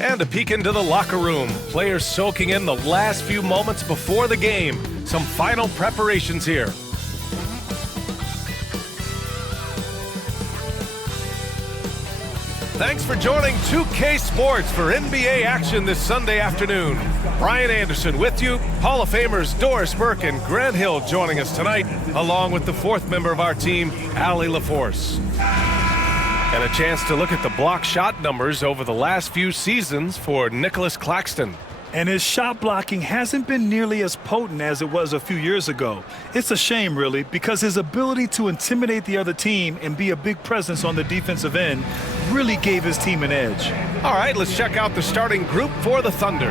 And a peek into the locker room. Players soaking in the last few moments before the game. Some final preparations here. Thanks for joining 2K Sports for NBA action this Sunday afternoon. Brian Anderson with you. Hall of Famers Doris Burke and Grant Hill joining us tonight, along with the fourth member of our team, Allie LaForce. And a chance to look at the block shot numbers over the last few seasons for Nicholas Claxton. And his shot blocking hasn't been nearly as potent as it was a few years ago. It's a shame, really, because his ability to intimidate the other team and be a big presence on the defensive end really gave his team an edge. All right, let's check out the starting group for the Thunder.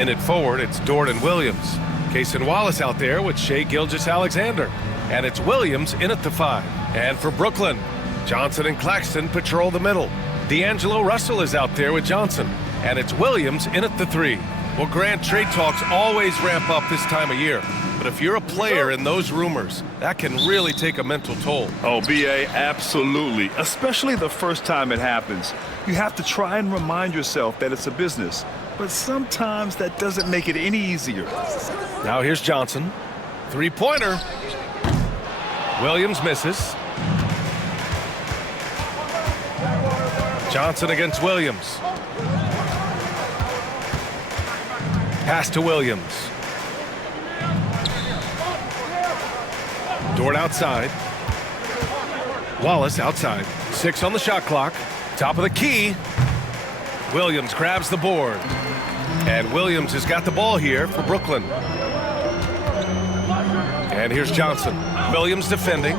In it forward, it's Dort and Williams. Cason Wallace out there with Shai Gilgeous-Alexander. And it's Williams in at the 5. And for Brooklyn, Johnson and Claxton patrol the middle. D'Angelo Russell is out there with Johnson. And it's Williams in at the 3. Well, Grant, trade talks always ramp up this time of year. But if you're a player in those rumors, that can really take a mental toll. Oh, B.A., absolutely. Especially the first time it happens. You have to try and remind yourself that it's a business. But sometimes that doesn't make it any easier. Now here's Johnson. Three-pointer. Williams misses. Johnson against Williams. Pass to Williams. Dort outside. Wallace outside. 6 on the shot clock. Top of the key. Williams grabs the board. And Williams has got the ball here for Brooklyn. And here's Johnson. Williams defending.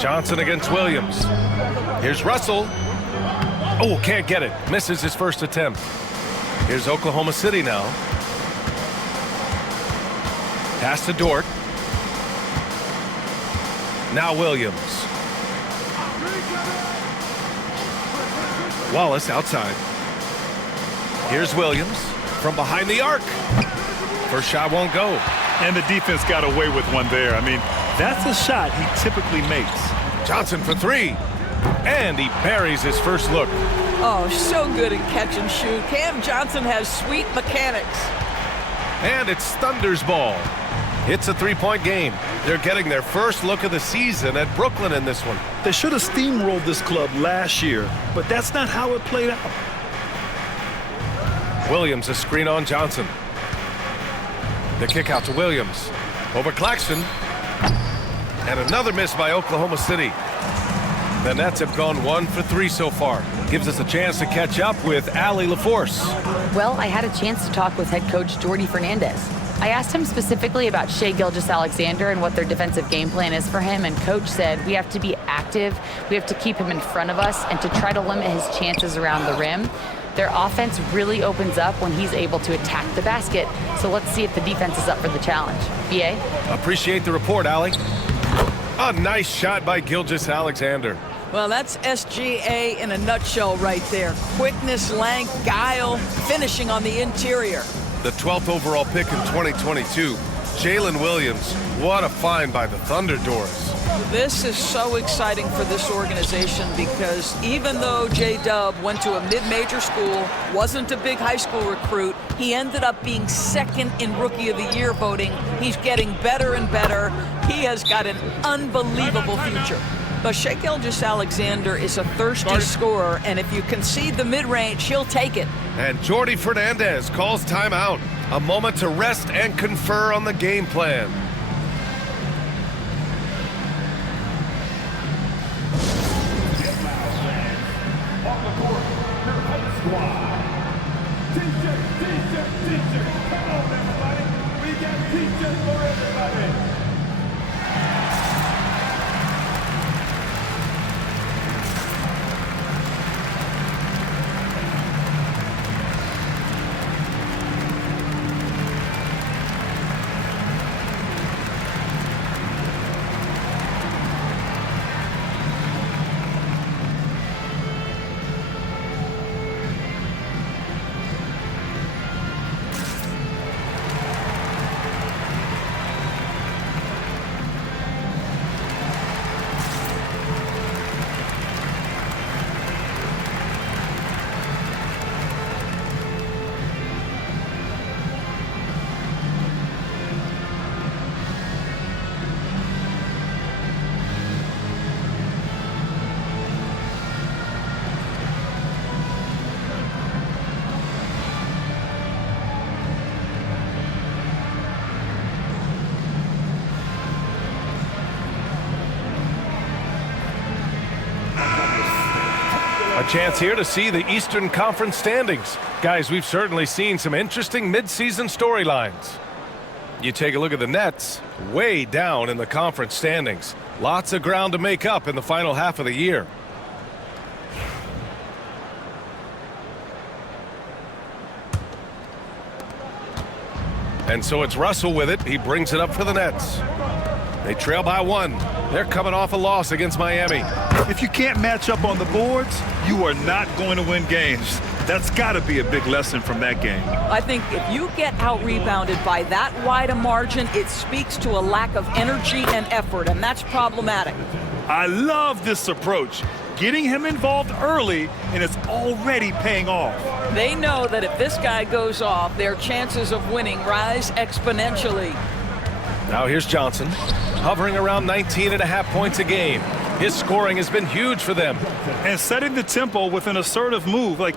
Johnson against Williams. Here's Russell. Oh, can't get it. Misses his first attempt. Here's Oklahoma City now. Pass to Dort. Now Williams. Wallace outside. Here's Williams from behind the arc. First shot won't go. And the defense got away with one there. I mean, that's a shot he typically makes. Johnson for 3. And he buries his first look. Oh, so good at catch and shoot. Cam Johnson has sweet mechanics. And it's Thunder's ball. It's a 3-point game. They're getting their first look of the season at Brooklyn in this one. They should have steamrolled this club last year, but that's not how it played out. Williams a screen on Johnson. The kick out to Williams. Over Claxton. And another miss by Oklahoma City. The Nets have gone 1 for 3 so far. Gives us a chance to catch up with Allie LaForce. Well, I had a chance to talk with head coach Jordi Fernandez. I asked him specifically about Shai Gilgeous-Alexander and what their defensive game plan is for him, and coach said we have to be active, we have to keep him in front of us, and to try to limit his chances around the rim. Their offense really opens up when he's able to attack the basket, so let's see if the defense is up for the challenge. B.A.? Appreciate the report, Allie. A nice shot by Gilgeous-Alexander. Well, that's SGA in a nutshell right there. Quickness, length, guile, finishing on the interior. The 12th overall pick in 2022, Jalen Williams. What a find by the Thunder, Doris. This is so exciting for this organization because even though J-Dub went to a mid-major school, wasn't a big high school recruit, he ended up being second in Rookie of the Year voting. He's getting better and better. He has got an unbelievable future. But Shai Gilgeous-Alexander is a thirsty scorer, and if you concede the mid-range, he'll take it. And Jordi Fernandez calls timeout. A moment to rest and confer on the game plan. Come on, everybody. We got t-shirts for everybody. A chance here to see the Eastern Conference standings. Guys, we've certainly seen some interesting midseason storylines. You take a look at the Nets, way down in the conference standings. Lots of ground to make up in the final half of the year. And so it's Russell with it. He brings it up for the Nets. They trail by 1. They're coming off a loss against Miami. If you can't match up on the boards, you are not going to win games. That's got to be a big lesson from that game. I think if you get out-rebounded by that wide a margin, it speaks to a lack of energy and effort, and that's problematic. I love this approach. Getting him involved early, and it's already paying off. They know that if this guy goes off, their chances of winning rise exponentially. Now here's Johnson, hovering around 19.5 points a game. His scoring has been huge for them. And setting the tempo with an assertive move. Like,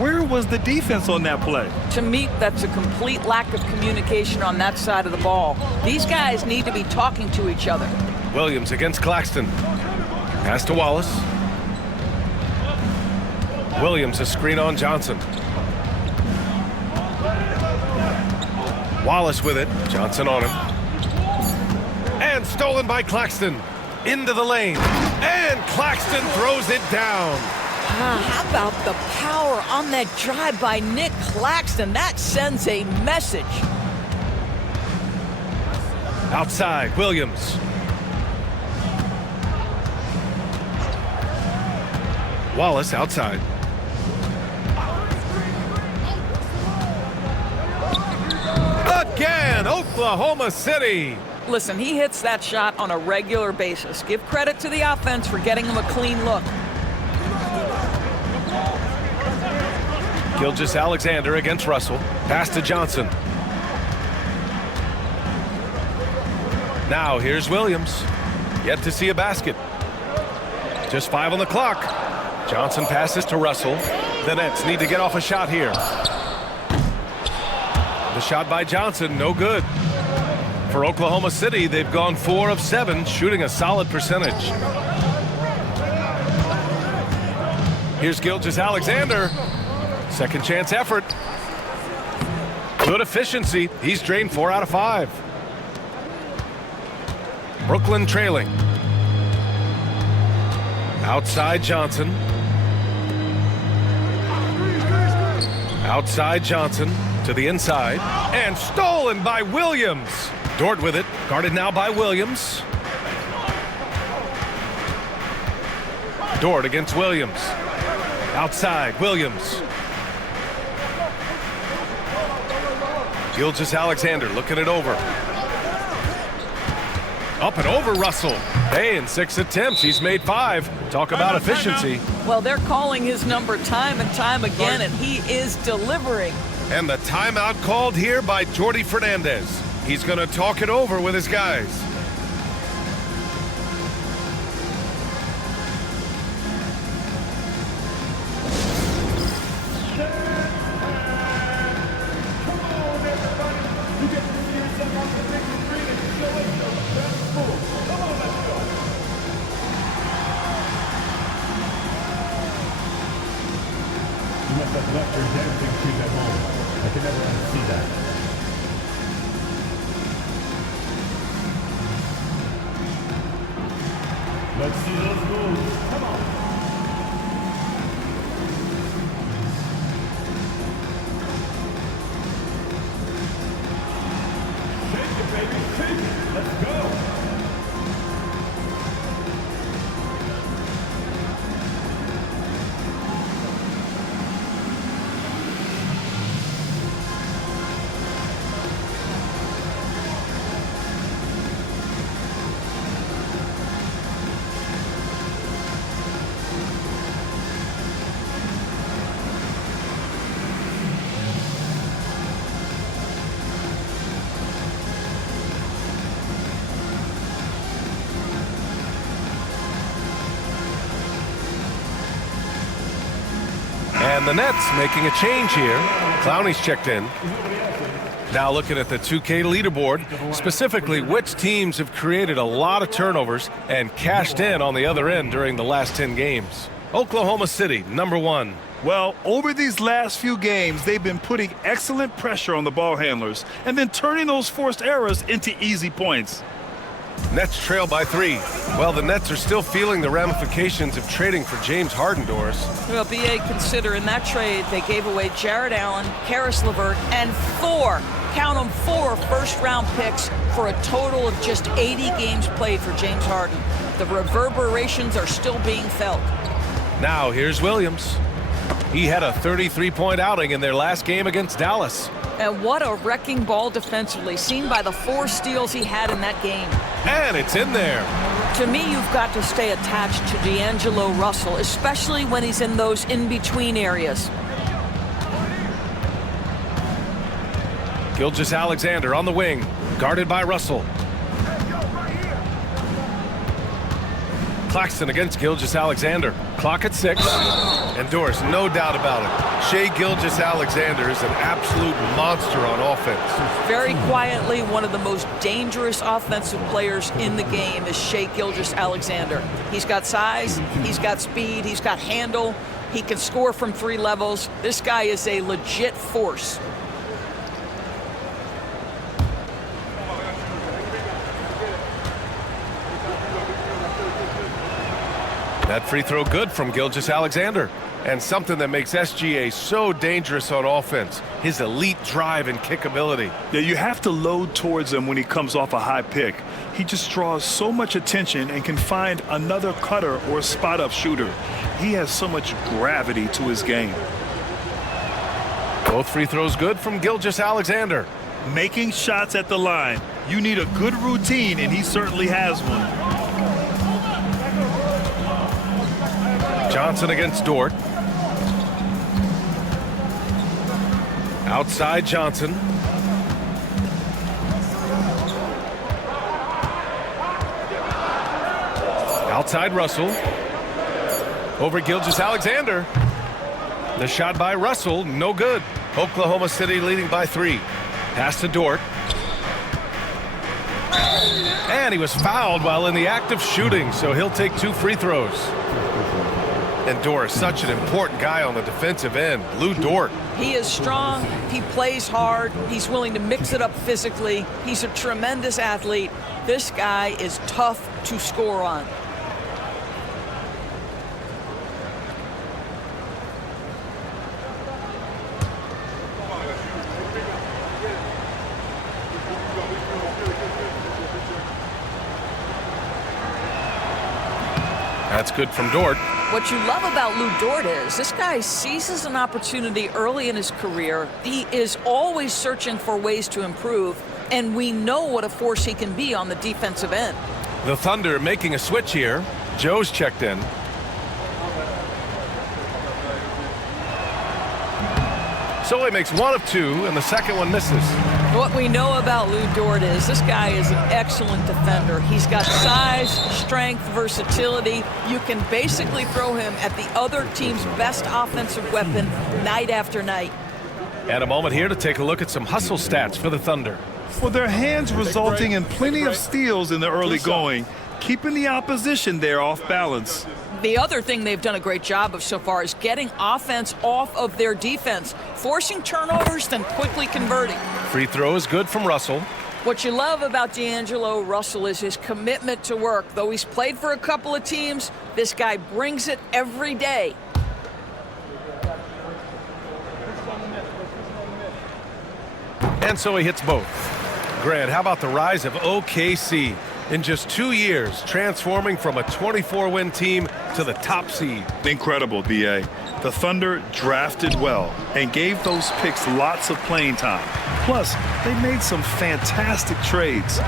where was the defense on that play? To me, that's a complete lack of communication on that side of the ball. These guys need to be talking to each other. Williams against Claxton. Pass to Wallace. Williams a screen on Johnson. Wallace with it. Johnson on him. And stolen by Claxton. Into the lane. And Claxton throws it down. How about the power on that drive by Nick Claxton? That sends a message. Outside, Williams. Wallace outside. Again, Oklahoma City. Listen, he hits that shot on a regular basis. Give credit to the offense for getting him a clean look. Gilgeous-Alexander against Russell. Pass to Johnson. Now here's Williams. Yet to see a basket. Just 5 on the clock. Johnson passes to Russell. The Nets need to get off a shot here. The shot by Johnson, no good. For Oklahoma City, they've gone 4 of 7, shooting a solid percentage. Here's Gilgeous-Alexander. Second chance effort. Good efficiency. He's drained 4 out of 5. Brooklyn trailing. Outside Johnson. Outside Johnson to the inside. And stolen by Williams. Dort with it. Guarded now by Williams. Dort against Williams. Outside Williams. Gilgeous-Alexander looking it over. Up and over Russell. Hey, in 6 attempts, he's made 5. Talk about efficiency. Well, they're calling his number time and time again, and he is delivering. And the timeout called here by Jordi Fernandez. He's going to talk it over with his guys. You must have left your dancing shoes at home. I can never unsee that. Let's see those moves. Come on. Shake it, baby. Shake it. Let's go. And the Nets making a change here. Clowney's checked in. Now looking at the 2K leaderboard, specifically which teams have created a lot of turnovers and cashed in on the other end during the last 10 games. Oklahoma City, number 1. Well, over these last few games, they've been putting excellent pressure on the ball handlers and then turning those forced errors into easy points. Nets trail by 3. Well, the Nets are still feeling the ramifications of trading for James Harden, Doris. Well, B.A., consider in that trade they gave away Jared Allen, Karis LeVert, and 4, count them, 4 first-round picks for a total of just 80 games played for James Harden. The reverberations are still being felt. Now here's Williams. He had a 33-point outing in their last game against Dallas. And what a wrecking ball defensively, seen by the 4 steals he had in that game. And it's in there. To me, you've got to stay attached to D'Angelo Russell, especially when he's in those in-between areas. Gilgeous-Alexander on the wing, guarded by Russell. Claxton against Gilgeous-Alexander. Clock at 6. And Doris, no doubt about it, Shai Gilgeous-Alexander is an absolute monster on offense. Very quietly, one of the most dangerous offensive players in the game is Shai Gilgeous-Alexander. He's got size, he's got speed, he's got handle, he can score from 3 levels. This guy is a legit force. That free throw good from Gilgeous-Alexander. And something that makes SGA so dangerous on offense, his elite drive and kick ability. Yeah, you have to load towards him when he comes off a high pick. He just draws so much attention and can find another cutter or spot-up shooter. He has so much gravity to his game. Both free throws good from Gilgeous-Alexander. Making shots at the line. You need a good routine, and he certainly has one. Johnson against Dort. Outside Johnson. Outside Russell. Over Gilgeous-Alexander. The shot by Russell, no good. Oklahoma City leading by 3. Pass to Dort. And he was fouled while in the act of shooting, so he'll take 2 free throws. And Doris, such an important guy on the defensive end, Lou Dort. He is strong, he plays hard, he's willing to mix it up physically, he's a tremendous athlete. This guy is tough to score on. That's good from Dort. What you love about Lou Dort is this guy seizes an opportunity early in his career. He is always searching for ways to improve, and we know what a force he can be on the defensive end. The Thunder making a switch here. Joe's checked in. So he makes 1 of 2, and the second one misses. What we know about Lou Dort is this guy is an excellent defender. He's got size, strength, versatility. You can basically throw him at the other team's best offensive weapon night after night. And a moment here to take a look at some hustle stats for the Thunder. Well, their hands resulting in plenty of steals in the early going, keeping the opposition there off balance. The other thing they've done a great job of so far is getting offense off of their defense, forcing turnovers, then quickly converting. Free throw is good from Russell. What you love about D'Angelo Russell is his commitment to work. Though he's played for a couple of teams, this guy brings it every day. And so he hits both. Grant, how about the rise of OKC? In just 2 years, transforming from a 24-win team to the top seed. Incredible, B.A. The Thunder drafted well and gave those picks lots of playing time. Plus, they made some fantastic trades.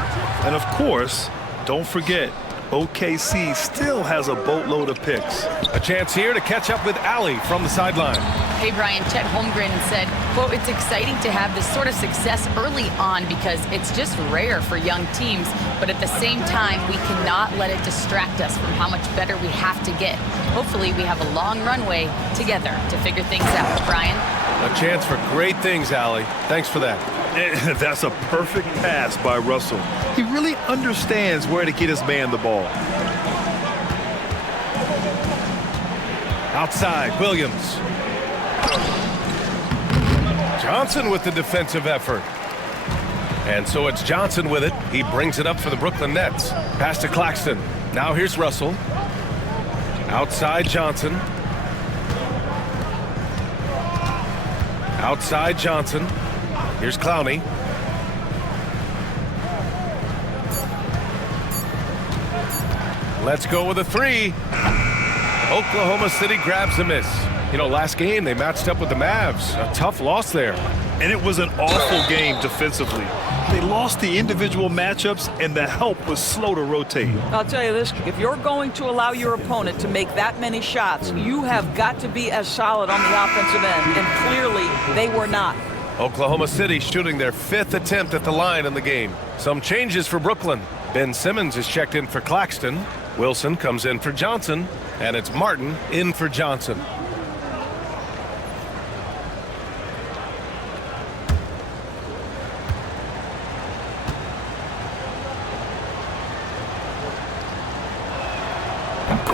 And of course, don't forget, OKC still has a boatload of picks. A chance here to catch up with Allie from the sideline. Hey, Brian, Chet Holmgren said, quote, "It's exciting to have this sort of success early on because it's just rare for young teams, but at the same time, we cannot let it distract us from how much better we have to get. Hopefully, we have a long runway together to figure things out." Brian? A chance for great things, Allie. Thanks for that. That's a perfect pass by Russell. He really understands where to get his man the ball. Outside, Williams. Johnson with the defensive effort. And so it's Johnson with it. He brings it up for the Brooklyn Nets. Pass to Claxton. Now here's Russell. Outside Johnson. Outside Johnson. Here's Clowney. Let's go with a three. Oklahoma City grabs a miss. You know, last game they matched up with the Mavs. A tough loss there. And it was an awful game defensively. They lost the individual matchups, and the help was slow to rotate. I'll tell you this, if you're going to allow your opponent to make that many shots, you have got to be as solid on the offensive end, and clearly they were not. Oklahoma City shooting their 5th attempt at the line in the game. Some changes for Brooklyn. Ben Simmons is checked in for Claxton. Wilson comes in for Johnson, and it's Martin in for Johnson.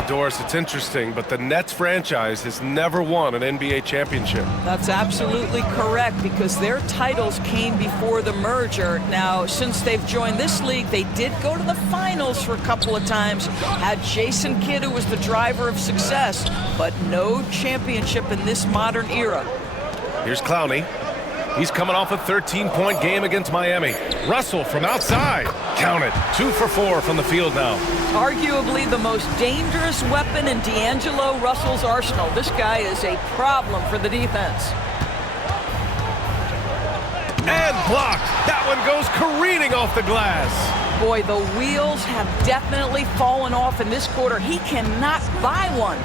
Doris, it's interesting, but the Nets franchise has never won an NBA championship. That's absolutely correct, because their titles came before the merger. Now, since they've joined this league, they did go to the finals for a couple of times. Had Jason Kidd, who was the driver of success, but no championship in this modern era. Here's Clowney. He's coming off a 13-point game against Miami. Russell from outside. Count it. 2 for 4 from the field now. Arguably the most dangerous weapon in D'Angelo Russell's arsenal. This guy is a problem for the defense. And blocked. That one goes careening off the glass. Boy, the wheels have definitely fallen off in this quarter. He cannot buy one.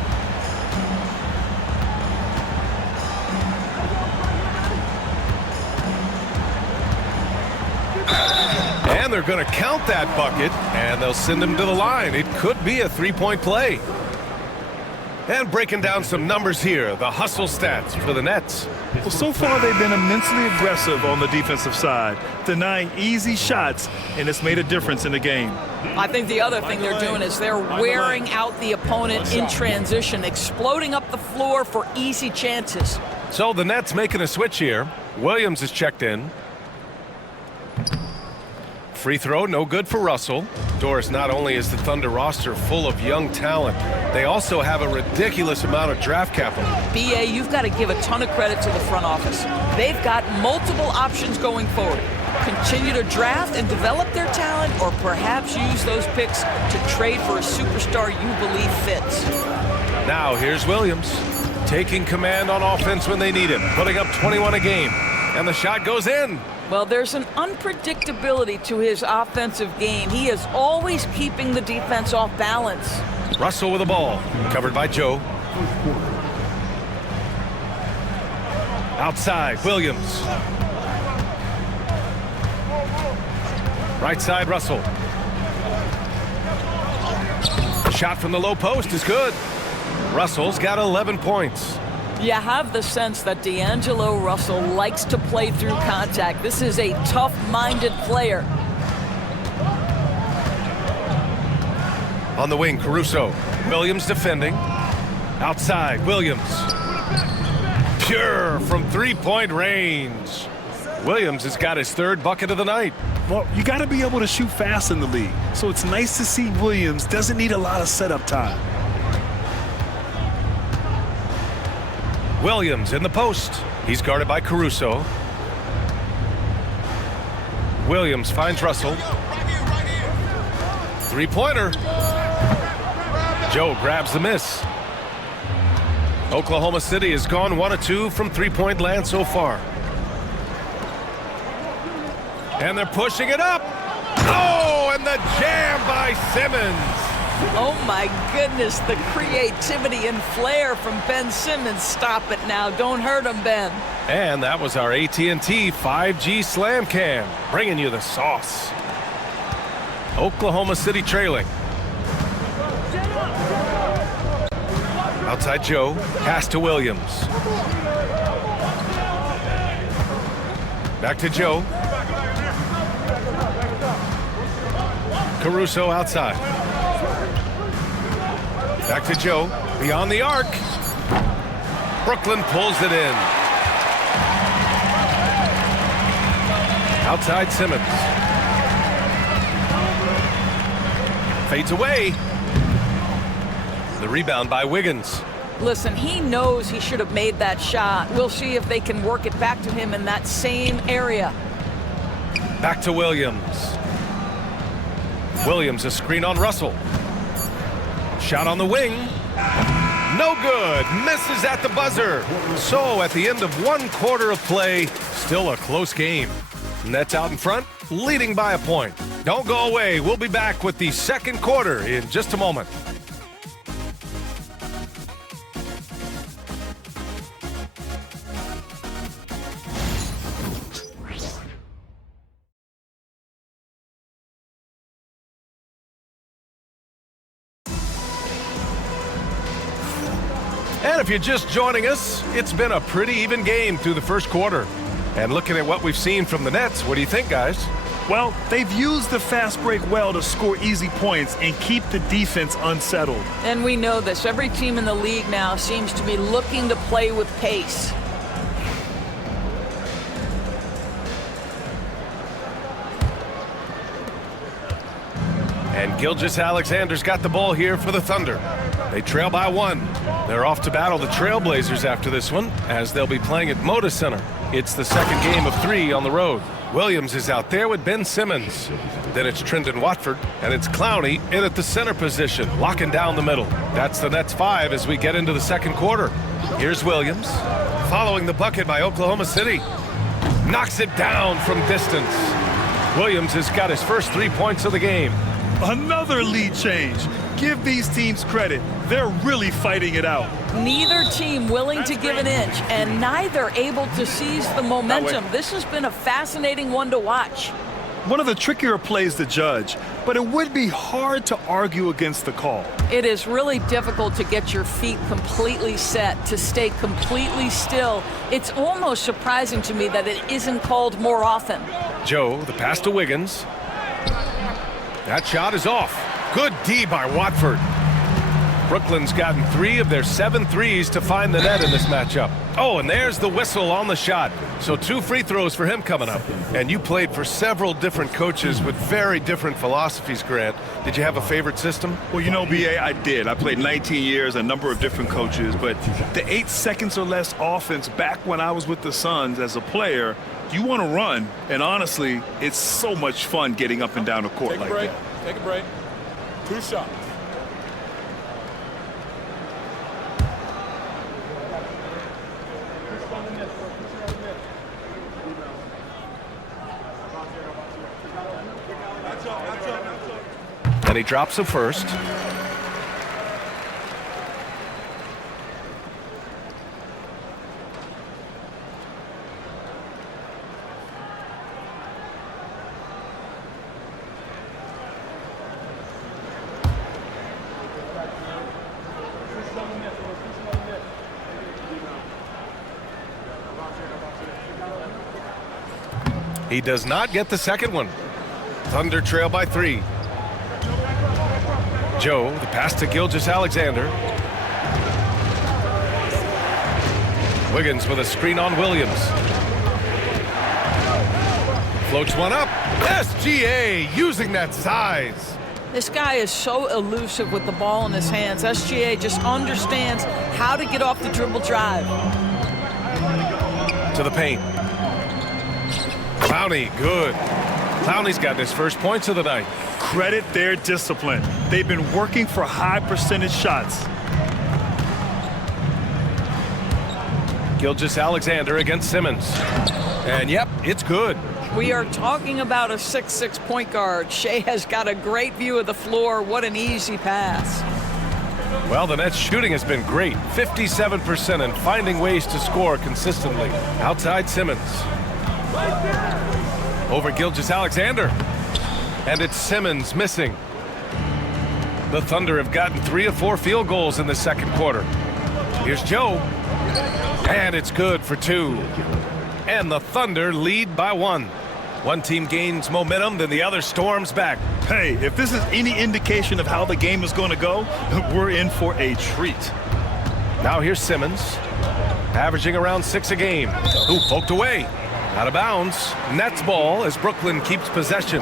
And they're going to count that bucket, and they'll send him to the line. It could be a 3-point play. And breaking down some numbers here, the hustle stats for the Nets. Well, so far they've been immensely aggressive on the defensive side, denying easy shots, and it's made a difference in the game. I think the other thing they're doing is they're wearing out the opponent in transition, exploding up the floor for easy chances. So the Nets making a switch here. Williams is checked in. Free throw, no good for Russell. Doris, not only is the Thunder roster full of young talent, they also have a ridiculous amount of draft capital. BA, you've got to give a ton of credit to the front office. They've got multiple options going forward. Continue to draft and develop their talent, or perhaps use those picks to trade for a superstar you believe fits. Now here's Williams, taking command on offense when they need him, putting up 21 a game, and the shot goes in. Well, there's an unpredictability to his offensive game. He is always keeping the defense off balance. Russell with the ball, covered by Joe. Outside, Williams. Right side, Russell. Shot from the low post is good. Russell's got 11 points. You have the sense that D'Angelo Russell likes to play through contact. This is a tough-minded player. On the wing, Caruso. Williams defending. Outside, Williams. Pure from three-point range. Williams has got his 3rd bucket of the night. Well, you got to be able to shoot fast in the league, so it's nice to see Williams doesn't need a lot of setup time. Williams in the post. He's guarded by Caruso. Williams finds Russell. Three-pointer. Joe grabs the miss. Oklahoma City has gone 1 of 2 from three-point land so far. And they're pushing it up. Oh, and the jam by Simmons. Oh, my goodness, the creativity and flair from Ben Simmons. Stop it now. Don't hurt him, Ben. And that was our AT&T 5G Slam Cam, bringing you the sauce. Oklahoma City trailing. Outside Joe, pass to Williams. Back to Joe. Caruso outside. Back to Joe, beyond the arc. Brooklyn pulls it in. Outside Simmons. Fades away. The rebound by Wiggins. Listen, he knows he should have made that shot. We'll see if they can work it back to him in that same area. Back to Williams. Williams, a screen on Russell. Shot on the wing. No good. Misses at the buzzer. So at the end of 1 quarter of play, still a close game. Nets out in front, leading by a point. Don't go away. We'll be back with the second quarter in just a moment. And if you're just joining us, it's been a pretty even game through the first quarter. And looking at what we've seen from the Nets, what do you think, guys? Well, they've used the fast break well to score easy points and keep the defense unsettled. And we know this. Every team in the league now seems to be looking to play with pace. And Gilgeous-Alexander's got the ball here for the Thunder. They trail by 1. They're off to battle the Trailblazers after this one, as they'll be playing at Moda Center. It's the second game of 3 on the road. Williams is out there with Ben Simmons. Then it's Trendon Watford, and it's Clowney in at the center position, locking down the middle. That's the Nets 5 as we get into the second quarter. Here's Williams, following the bucket by Oklahoma City. Knocks it down from distance. Williams has got his first 3 points of the game. Another lead change. Give these teams credit. They're really fighting it out. Neither team willing to give an inch, and neither able to seize the momentum. This has been a fascinating one to watch. One of the trickier plays to judge, but it would be hard to argue against the call. It is really difficult to get your feet completely set, to stay completely still. It's almost surprising to me that it isn't called more often. Joe, the pass to Wiggins. That shot is off. Good D by Watford. Brooklyn's gotten 3 of their 7 threes to find the net in this matchup. Oh, and there's the whistle on the shot. So 2 free throws for him coming up. And you played for several different coaches with very different philosophies, Grant. Did you have a favorite system? Well, you know, B.A., I did. I played 19 years, a number of different coaches, but the 8 seconds or less offense back when I was with the Suns as a player, you want to run, and honestly, it's so much fun getting up and down the court like that. Take a break. 2 shots. And he drops a first. He does not get the second one. Thunder trail by 3. Joe, the pass to Gilgeous-Alexander. Wiggins with a screen on Williams. Floats one up. SGA using that size. This guy is so elusive with the ball in his hands. SGA just understands how to get off the dribble drive. To the paint. Clowney, good. Clowney's got his first points of the night. Credit their discipline. They've been working for high percentage shots. Gilgeous-Alexander against Simmons. And yep, it's good. We are talking about a 6'6" point guard. Shea has got a great view of the floor. What an easy pass. Well, the Nets shooting has been great. 57% and finding ways to score consistently. Outside Simmons. Over Gilgeous-Alexander. And it's Simmons missing. The Thunder have gotten 3 of 4 field goals in the second quarter. Here's Joe. And it's good for 2. And the Thunder lead by 1. One team gains momentum, then the other storms back. Hey, if this is any indication of how the game is going to go, we're in for a treat. Now here's Simmons. averaging around 6 a game. Ooh, poked away. Out of bounds. Nets ball as Brooklyn keeps possession.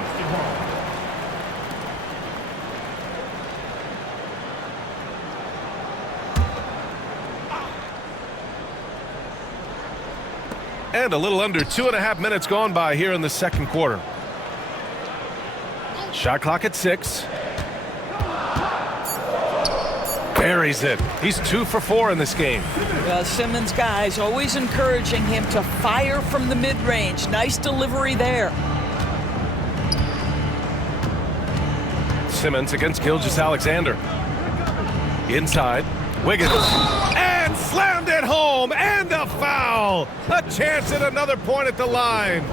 And a little under 2.5 minutes gone by here in the second quarter. Shot clock at 6. Buries it. He's 2 for 4 in this game. Simmons' guys always encouraging him to fire from the mid-range. Nice delivery there. Simmons against Gilgeous-Alexander. Inside. Wiggins. And slammed it home. And a foul. A chance at another point at the line.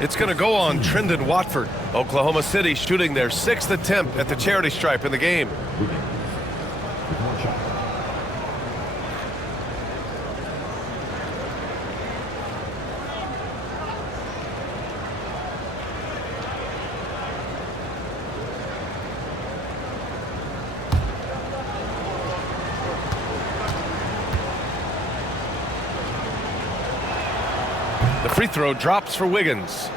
It's going to go on Trendon Watford. Oklahoma City shooting their 6th attempt at the charity stripe in the game. The free throw drops for Wiggins.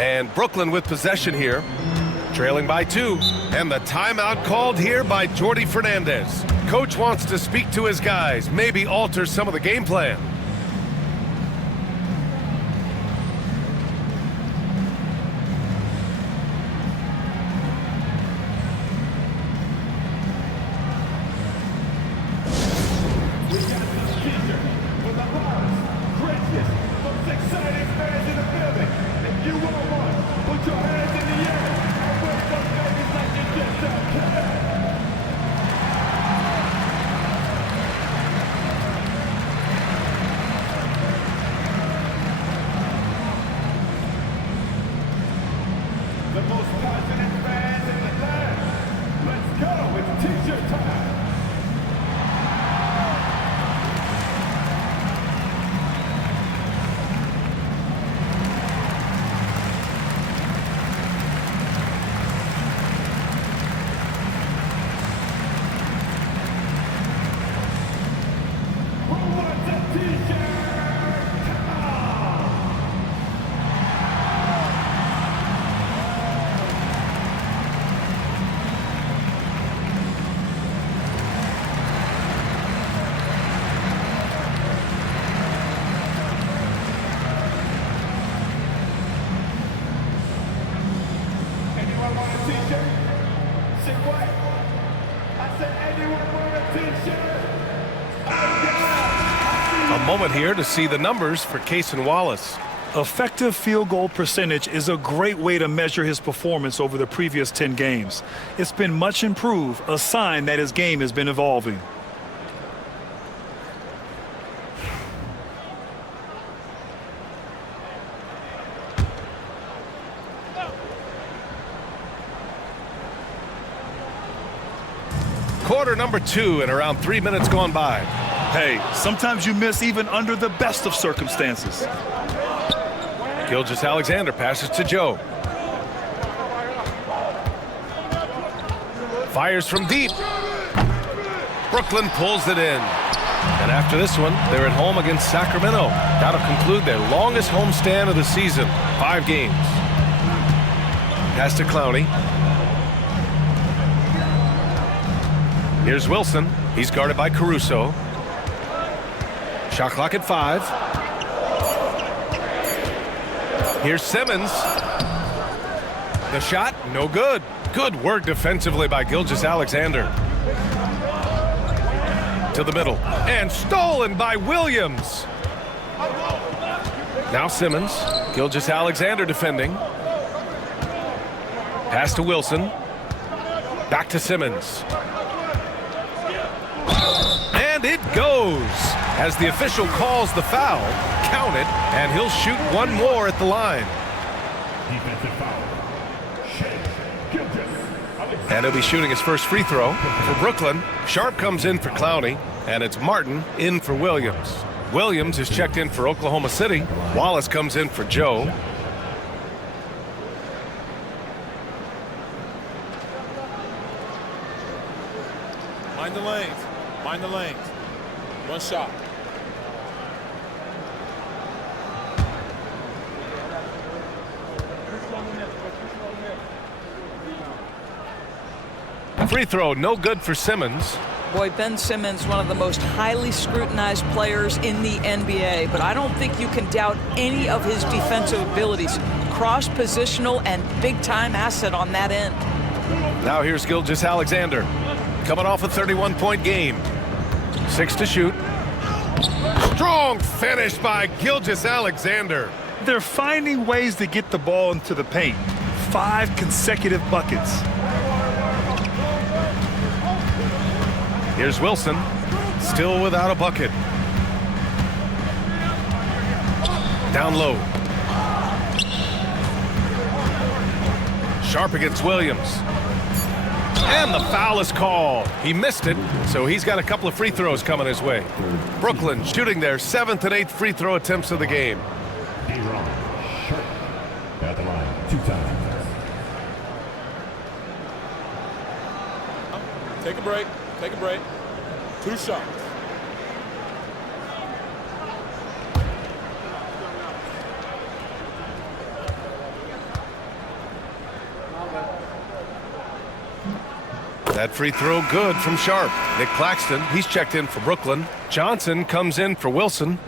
And Brooklyn with possession here, trailing by 2. And the timeout called here by Jordi Fernandez. Coach wants to speak to his guys, maybe alter some of the game plan. The most passionate fans in the land. Let's go. It's t-shirt time. Who wants a t-shirt? Come on. Anyone want a t-shirt? Say what? I said anyone want a t-shirt? A moment here to see the numbers for Cason Wallace. Effective field goal percentage is a great way to measure his performance over the previous 10 games. It's been much improved, a sign that his game has been evolving. Quarter number 2 and around 3 minutes gone by. Hey, sometimes you miss even under the best of circumstances. Gilgeous-Alexander passes to Joe. Fires from deep. Brooklyn pulls it in. And after this one, they're at home against Sacramento. That'll conclude their longest homestand of the season, 5 games. Pass to Clowney. Here's Wilson. He's guarded by Caruso. Shot clock at 5. Here's Simmons. The shot, no good. Good work defensively by Gilgeous-Alexander. To the middle. And stolen by Williams. Now Simmons. Gilgeous-Alexander defending. Pass to Wilson. Back to Simmons. And it goes. As the official calls the foul, count it, and he'll shoot one more at the line. Defensive foul. And he'll be shooting his first free throw for Brooklyn. Sharp comes in for Clowney, and it's Martin in for Williams. Williams is checked in for Oklahoma City. Wallace comes in for Joe. Mind the lanes. Mind the lanes. One shot. Free throw, no good for Simmons. Boy, Ben Simmons, one of the most highly scrutinized players in the NBA, but I don't think you can doubt any of his defensive abilities. Cross-positional and big-time asset on that end. Now here's Gilgeous-Alexander, coming off a 31-point game. 6 to shoot. Strong finish by Gilgeous-Alexander. They're finding ways to get the ball into the paint. 5 consecutive buckets. Here's Wilson, still without a bucket. Down low. Sharp against Williams. And the foul is called. He missed it, so he's got a couple of free throws coming his way. Brooklyn shooting their 7th and 8th free throw attempts of the game. Sharp at the line 2 times. Take a break. Take a break. 2 shots. That free throw good from Sharp. Nick Claxton, he's checked in for Brooklyn. Johnson comes in for Wilson.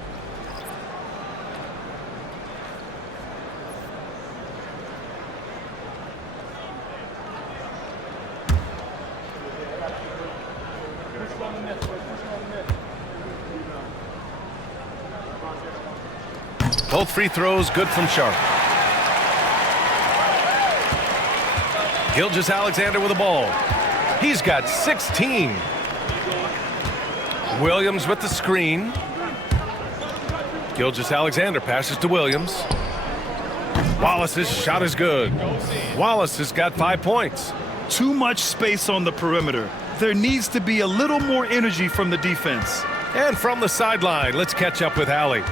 Both free throws good from Sharp. Gilgeous-Alexander with the ball. He's got 16. Williams with the screen. Gilgeous-Alexander passes to Williams. Wallace's shot is good. Wallace has got 5 points. Too much space on the perimeter. There needs to be a little more energy from the defense. And from the sideline, let's catch up with Allie.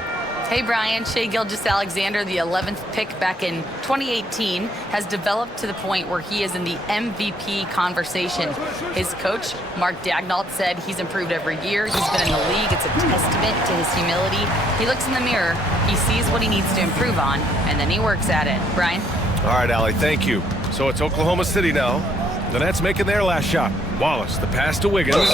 Hey, Brian. Shai Gilgeous-Alexander, the 11th pick back in 2018, has developed to the point where he is in the MVP conversation. His coach, Mark Daignault, said he's improved every year. He's been in the league. It's a testament to his humility. He looks in the mirror, he sees what he needs to improve on, and then he works at it. Brian? All right, Allie, thank you. So it's Oklahoma City now. The Nets making their last shot. Wallace, the pass to Wiggins.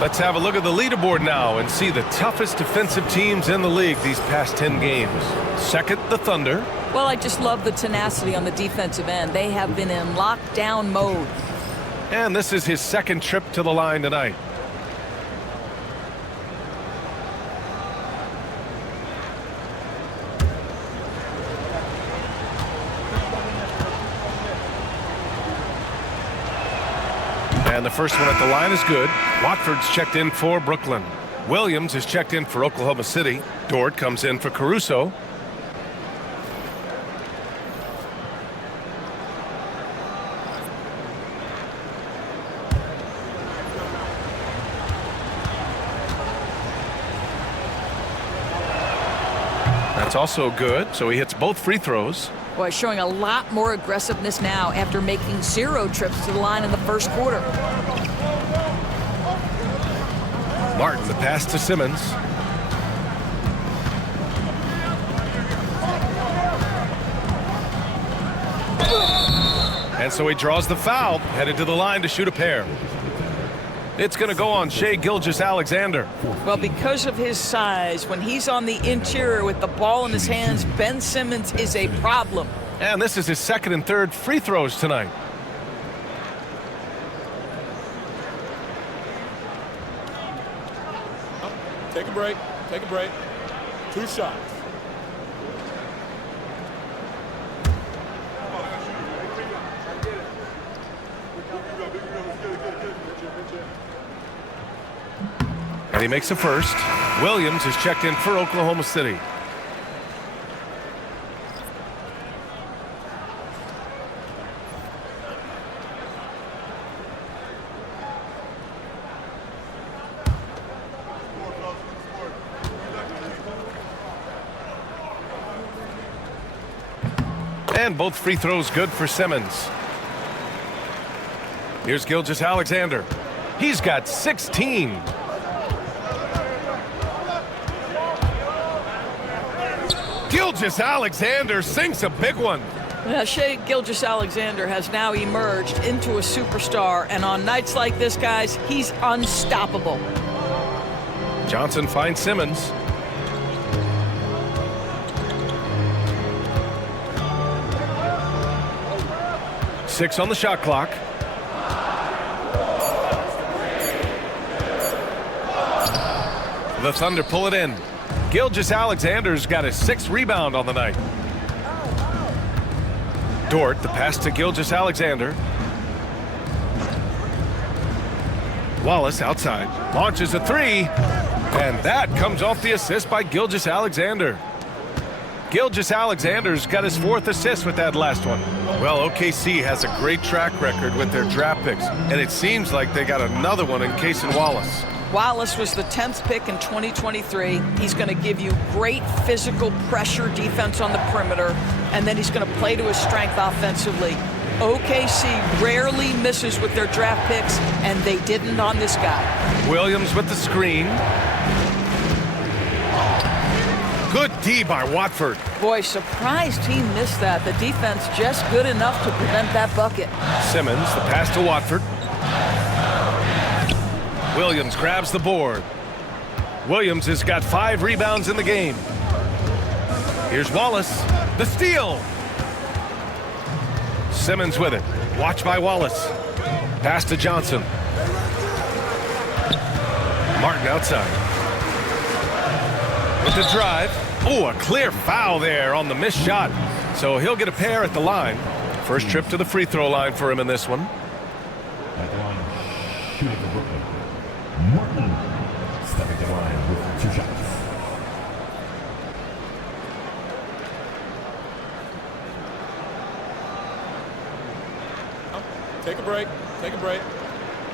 Let's have a look at the leaderboard now and see the toughest defensive teams in the league these past 10 games. Second, the Thunder. Well, I just love the tenacity on the defensive end. They have been in lockdown mode. And this is his 2nd trip to the line tonight. And the first one at the line is good. Watford's checked in for Brooklyn. Williams is checked in for Oklahoma City. Dort comes in for Caruso. That's also good, so he hits both free throws. Boy, showing a lot more aggressiveness now after making 0 trips to the line in the first quarter. Martin, the pass to Simmons. And so he draws the foul, headed to the line to shoot a pair. It's going to go on Shai Gilgeous-Alexander. Well, because of his size, when he's on the interior with the ball in his hands, Ben Simmons is a problem. And this is his 2nd and 3rd free throws tonight. Take a break. Take a break. 2 shots. And he makes the first. Williams is checked in for Oklahoma City. And both free throws good for Simmons. Here's Gilgeous-Alexander. He's got 16. Gilgeous-Alexander sinks a big one. Shai Gilgeous-Alexander has now emerged into a superstar, and on nights like this, guys, he's unstoppable. Johnson finds Simmons. Six on the shot clock. The Thunder pull it in. Gilgeous-Alexander's got his 6th rebound on the night. Dort, the pass to Gilgeous-Alexander. Wallace outside, launches a 3, and that comes off the assist by Gilgeous-Alexander. Gilgeous-Alexander's got his 4th assist with that last one. Well, OKC has a great track record with their draft picks, and it seems like they got another one in Cason Wallace. Wallace was the 10th pick in 2023. He's going to give you great physical pressure defense on the perimeter, and then he's going to play to his strength offensively. OKC rarely misses with their draft picks, and they didn't on this guy. Williams with the screen. Good D by Watford. Boy, surprised he missed that. The defense just good enough to prevent that bucket. Simmons, the pass to Watford. Williams grabs the board. Williams has got 5 rebounds in the game. Here's Wallace, the steal. Simmons with it. Watch by Wallace. Pass to Johnson. Martin outside. With the drive. Oh, a clear foul there on the missed shot. So he'll get a pair at the line. First trip to the free throw line for him in this one. At the line, shooting for Brooklyn. Martin stepping to the line with 2 shots. Take a break. Take a break.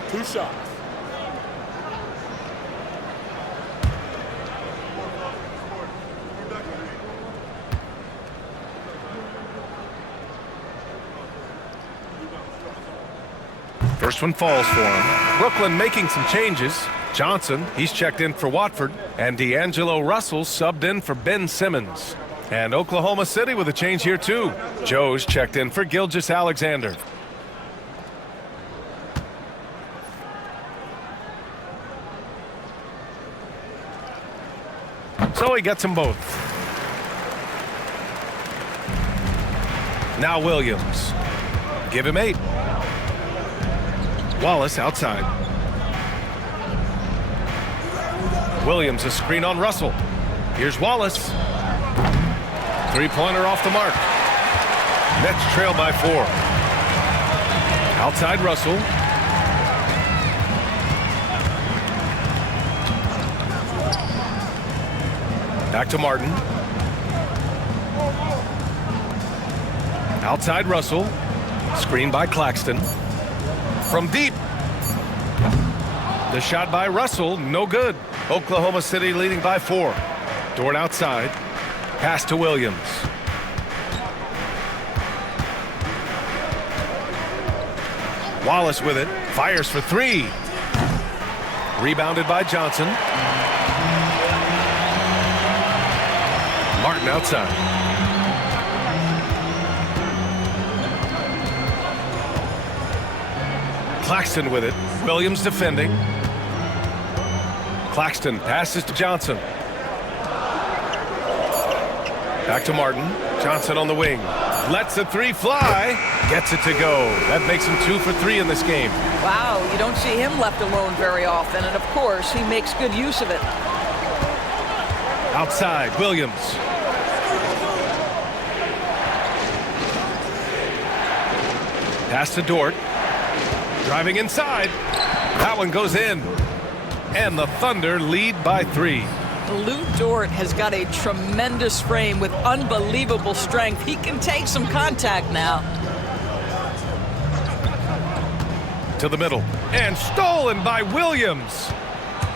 2 shots. First one falls for him. Brooklyn making some changes. Johnson, he's checked in for Watford. And D'Angelo Russell subbed in for Ben Simmons. And Oklahoma City with a change here too. Joe's checked in for Gilgeous-Alexander. So he gets them both. Now Williams. Give him 8. Wallace outside. Williams a screen on Russell. Here's Wallace. 3-pointer off the mark. Nets trail by 4. Outside Russell. Back to Martin. Outside Russell. Screen by Claxton. From deep. The shot by Russell, no good. Oklahoma City leading by 4. Dort outside. Pass to Williams. Wallace with it. Fires for 3. Rebounded by Johnson. Martin outside. Claxton with it. Williams defending. Claxton passes to Johnson. Back to Martin. Johnson on the wing. Lets the 3 fly. Gets it to go. That makes him 2 for 3 in this game. Wow, you don't see him left alone very often, and of course, he makes good use of it. Outside, Williams. Pass to Dort. Driving inside. That one goes in. And the Thunder lead by 3. Lou Dort has got a tremendous frame with unbelievable strength. He can take some contact now. To the middle. And stolen by Williams.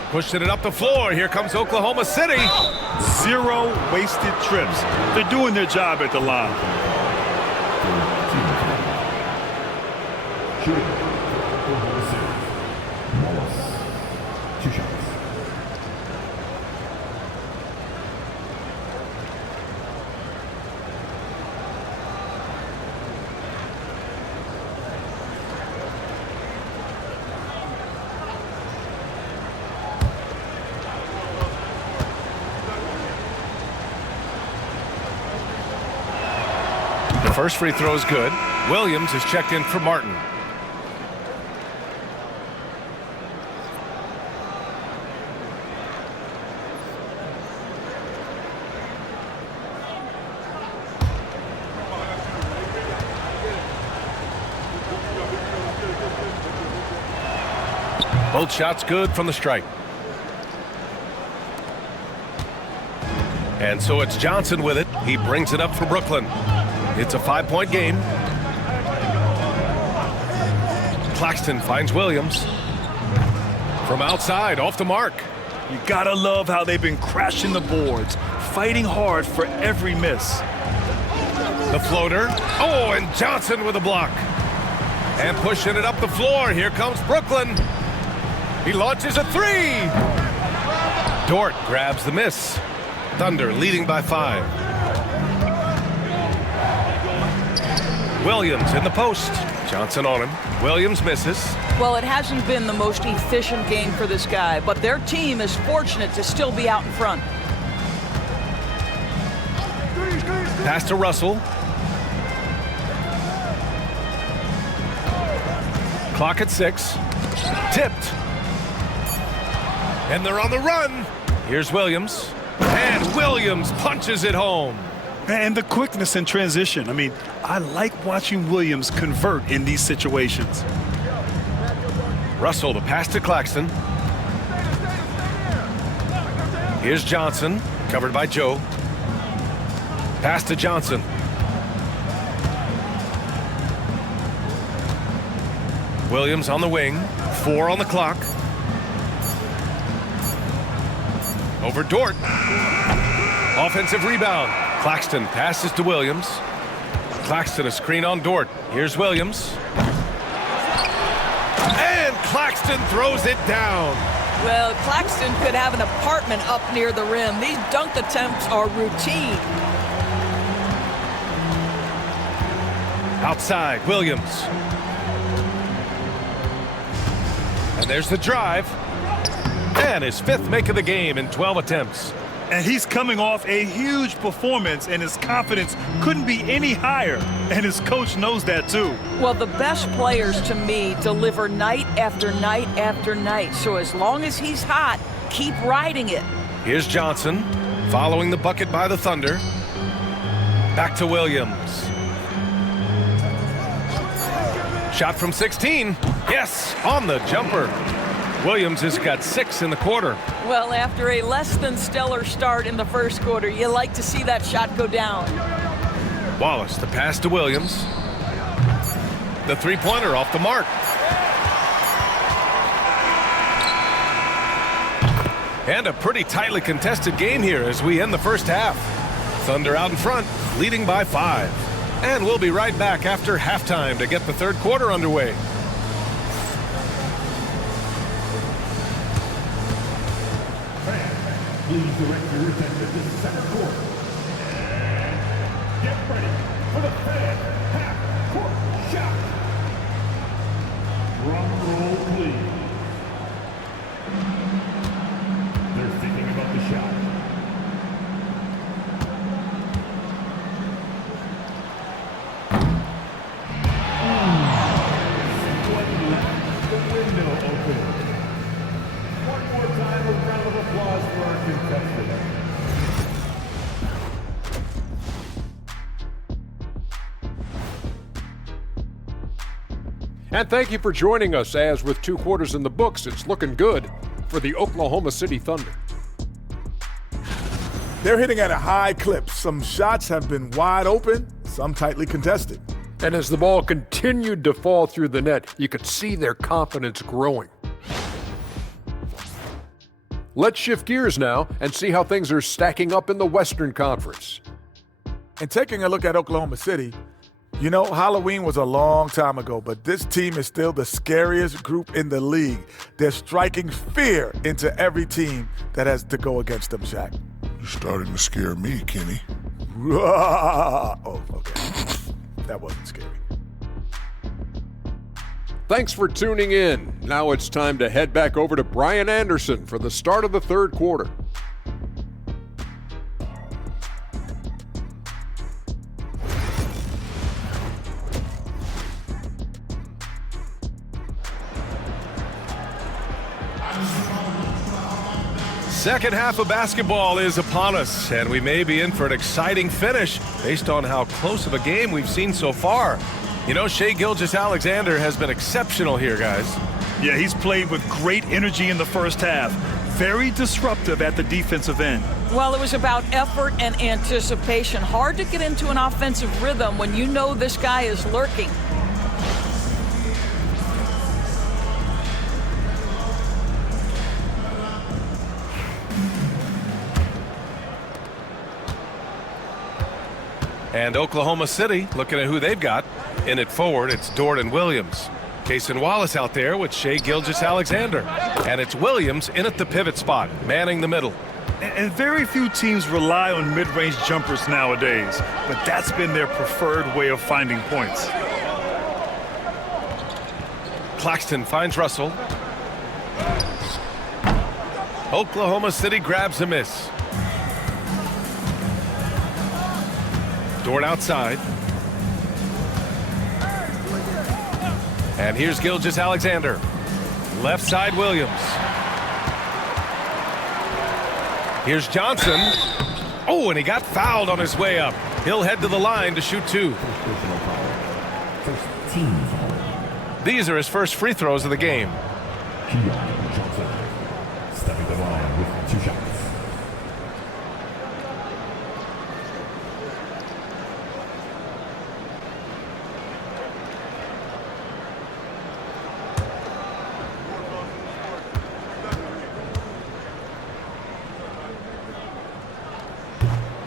Pushing it up the floor. Here comes Oklahoma City. 0 wasted trips. They're doing their job at the line. Shooting for Oklahoma City. Wallace, 2 shots. First free throw is good. Williams is checked in for Martin. Both shots good from the stripe. And so it's Johnson with it. He brings it up for Brooklyn. It's a 5-point game. Claxton finds Williams. From outside, off the mark. You gotta love how they've been crashing the boards, fighting hard for every miss. The floater. Oh, and Johnson with a block. And pushing it up the floor. Here comes Brooklyn. He launches a three. Dort grabs the miss. Thunder leading by 5. Williams in the post. Johnson on him. Williams misses. Well, it hasn't been the most efficient game for this guy, but their team is fortunate to still be out in front. Pass to Russell. Clock at 6. Tipped. And they're on the run. Here's Williams. And Williams punches it home. And the quickness in transition. I mean, I like watching Williams convert in these situations. Russell, the pass to Claxton. Here's Johnson, covered by Joe. Pass to Johnson. Williams on the wing. 4 on the clock. Over Dort. Offensive rebound. Claxton passes to Williams. Claxton a screen on Dort. Here's Williams. And Claxton throws it down. Well, Claxton could have an apartment up near the rim. These dunk attempts are routine. Outside, Williams. And there's the drive. And his 5th make of the game in 12 attempts. And he's coming off a huge performance, and his confidence couldn't be any higher. And his coach knows that, too. Well, the best players, to me, deliver night after night after night. So as long as he's hot, keep riding it. Here's Johnson, following the bucket by the Thunder. Back to Williams. Shot from 16. Yes, on the jumper. Williams has got 6 in the quarter. Well, after a less than stellar start in the first quarter, you like to see that shot go down. Wallace, the pass to Williams. The three-pointer off the mark. And a pretty tightly contested game here as we end the first half. Thunder out in front, leading by 5. And we'll be right back after halftime to get the third quarter underway. Please direct your attention to the second quarter. And get ready for the fan half-court shot. Drum roll, please. They're thinking about the shot. Someone left the window open. One more time, a round of applause for our contestants. And thank you for joining us, as with 2 quarters in the books, it's looking good for the Oklahoma City Thunder. They're hitting at a high clip. Some shots have been wide open, some tightly contested. And as the ball continued to fall through the net, you could see their confidence growing. Let's shift gears now and see how things are stacking up in the Western Conference. And taking a look at Oklahoma City, you know, Halloween was a long time ago, but this team is still the scariest group in the league. They're striking fear into every team that has to go against them, Shaq. You're starting to scare me, Kenny. Oh, okay. That wasn't scary. Thanks for tuning in. Now it's time to head back over to Brian Anderson for the start of the third quarter. Second half of basketball is upon us, and we may be in for an exciting finish based on how close of a game we've seen so far. You know, Shai Gilgeous-Alexander has been exceptional here, guys. Yeah, he's played with great energy in the first half. Very disruptive at the defensive end. Well, it was about effort and anticipation. Hard to get into an offensive rhythm when you know this guy is lurking. And Oklahoma City, looking at who they've got. In it forward, it's Jordan Williams. Cason Wallace out there with Shai Gilgeous-Alexander. And it's Williams in at the pivot spot, manning the middle. And very few teams rely on mid-range jumpers nowadays, but that's been their preferred way of finding points. Claxton finds Russell. Oklahoma City grabs a miss. Dort outside. And here's Gilgeous-Alexander. Left side Williams. Here's Johnson. Oh, and he got fouled on his way up. He'll head to the line to shoot two. These are his first free throws of the game. Johnson stepping the line with 2 shots.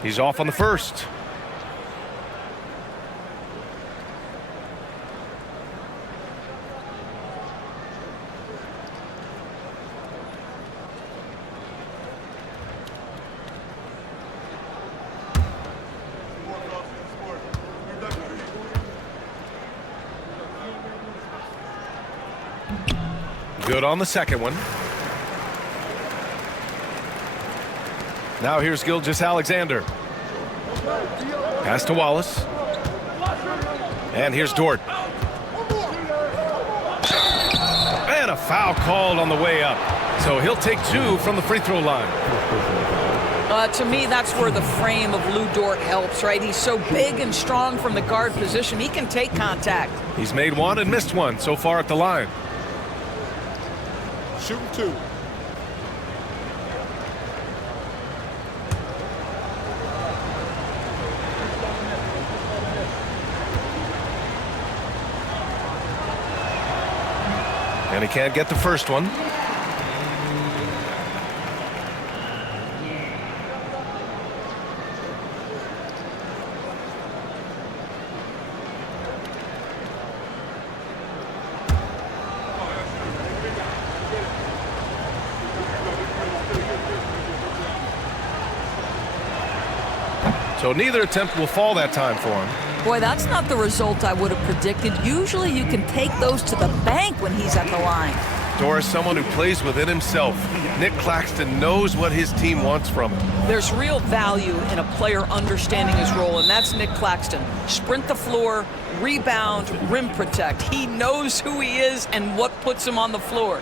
He's off on the first. Good on the second one. Now here's Gilgeous-Alexander. Pass to Wallace. And here's Dort. And a foul called on the way up. So he'll take 2 from the free throw line. To me, that's where the frame of Lou Dort helps, right? He's so big and strong from the guard position. He can take contact. He's made 1 and missed 1 so far at the line. Shooting 2. And he can't get the first one. So neither attempt will fall that time for him. Boy, that's not the result I would have predicted. Usually you can take those to the bank when he's at the line. Doris, someone who plays within himself. Nick Claxton knows what his team wants from him. There's real value in a player understanding his role, and that's Nick Claxton. Sprint the floor, rebound, rim protect. He knows who he is and what puts him on the floor.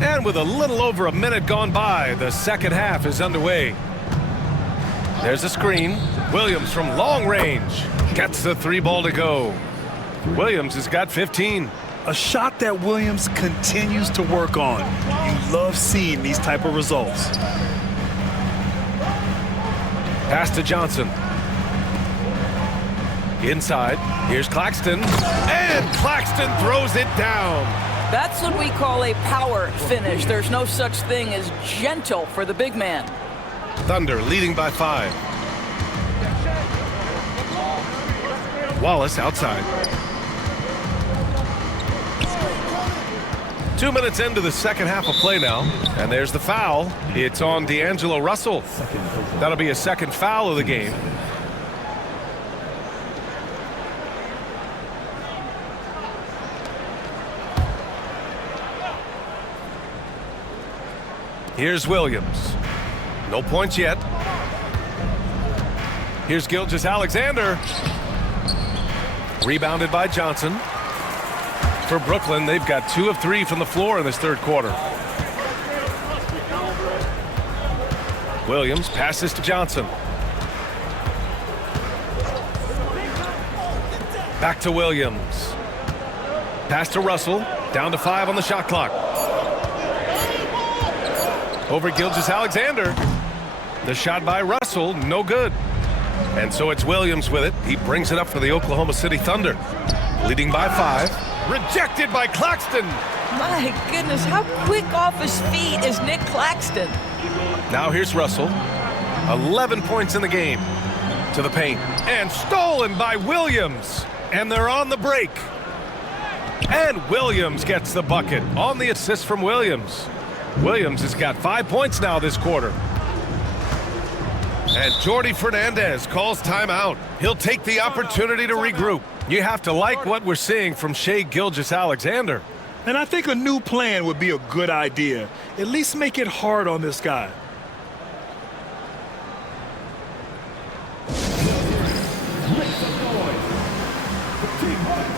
And with a little over a minute gone by, the second half is underway. There's a screen. Williams from long range gets the 3 ball to go. Williams has got 15. A shot that Williams continues to work on. You love seeing these type of results. Pass to Johnson. Inside. Here's Claxton. And Claxton throws it down. That's what we call a power finish. There's no such thing as gentle for the big man. Thunder leading by 5. Wallace outside. 2 minutes into the second half of play now. And there's the foul. It's on D'Angelo Russell. That'll be a second foul of the game. Here's Williams. No points yet. Here's Gilgeous-Alexander. Rebounded by Johnson. For Brooklyn, they've got 2 of 3 from the floor in this third quarter. Williams passes to Johnson. Back to Williams. Pass to Russell. Down to 5 on the shot clock. Over Gilgeous-Alexander. The shot by Russell, no good. And so it's Williams with it. He brings it up for the Oklahoma City Thunder. Leading by 5. Rejected by Claxton. My goodness, how quick off his feet is Nick Claxton? Now here's Russell. 11 points in the game. To the paint. And stolen by Williams. And they're on the break. And Williams gets the bucket on the assist from Williams. Williams has got 5 points now this quarter. And Jordy Fernandez calls timeout. He'll take the opportunity to regroup. You have to like what we're seeing from Shai Gilgeous-Alexander. And I think a new plan would be a good idea. At least make it hard on this guy. Make some noise for Team White.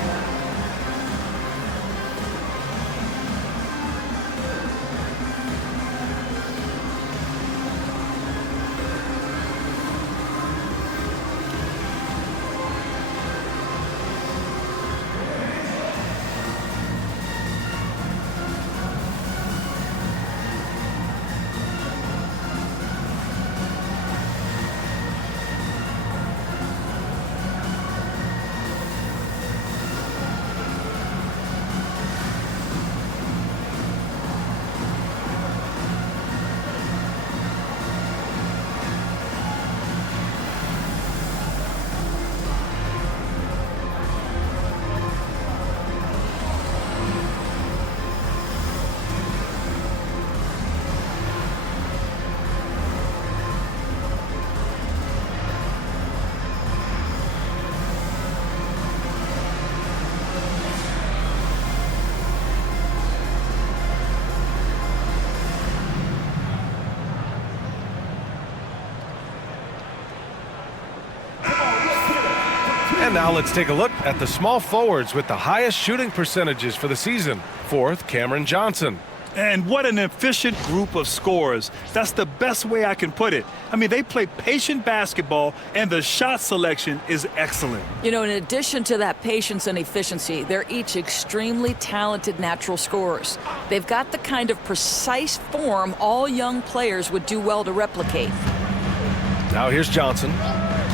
And now let's take a look at the small forwards with the highest shooting percentages for the season. 4th, Cameron Johnson. And what an efficient group of scorers. That's the best way I can put it. I mean, they play patient basketball, and the shot selection is excellent. You know, in addition to that patience and efficiency, they're each extremely talented natural scorers. They've got the kind of precise form all young players would do well to replicate. Now here's Johnson.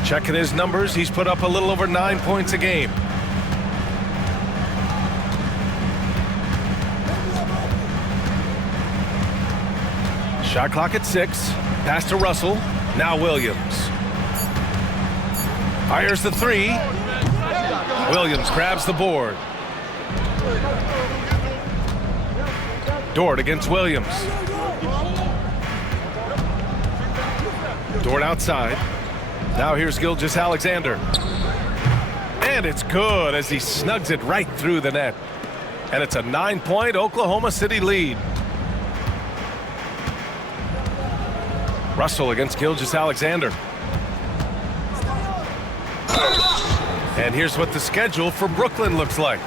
Checking his numbers, he's put up a little over 9 points a game. Shot clock at 6. Pass to Russell. Now Williams. Fires the 3. Williams grabs the board. Dort against Williams. Dort outside. Now here's Gilgeous-Alexander. And it's good as he snugs it right through the net. And it's a 9-point Oklahoma City lead. Russell against Gilgeous-Alexander. And here's what the schedule for Brooklyn looks like.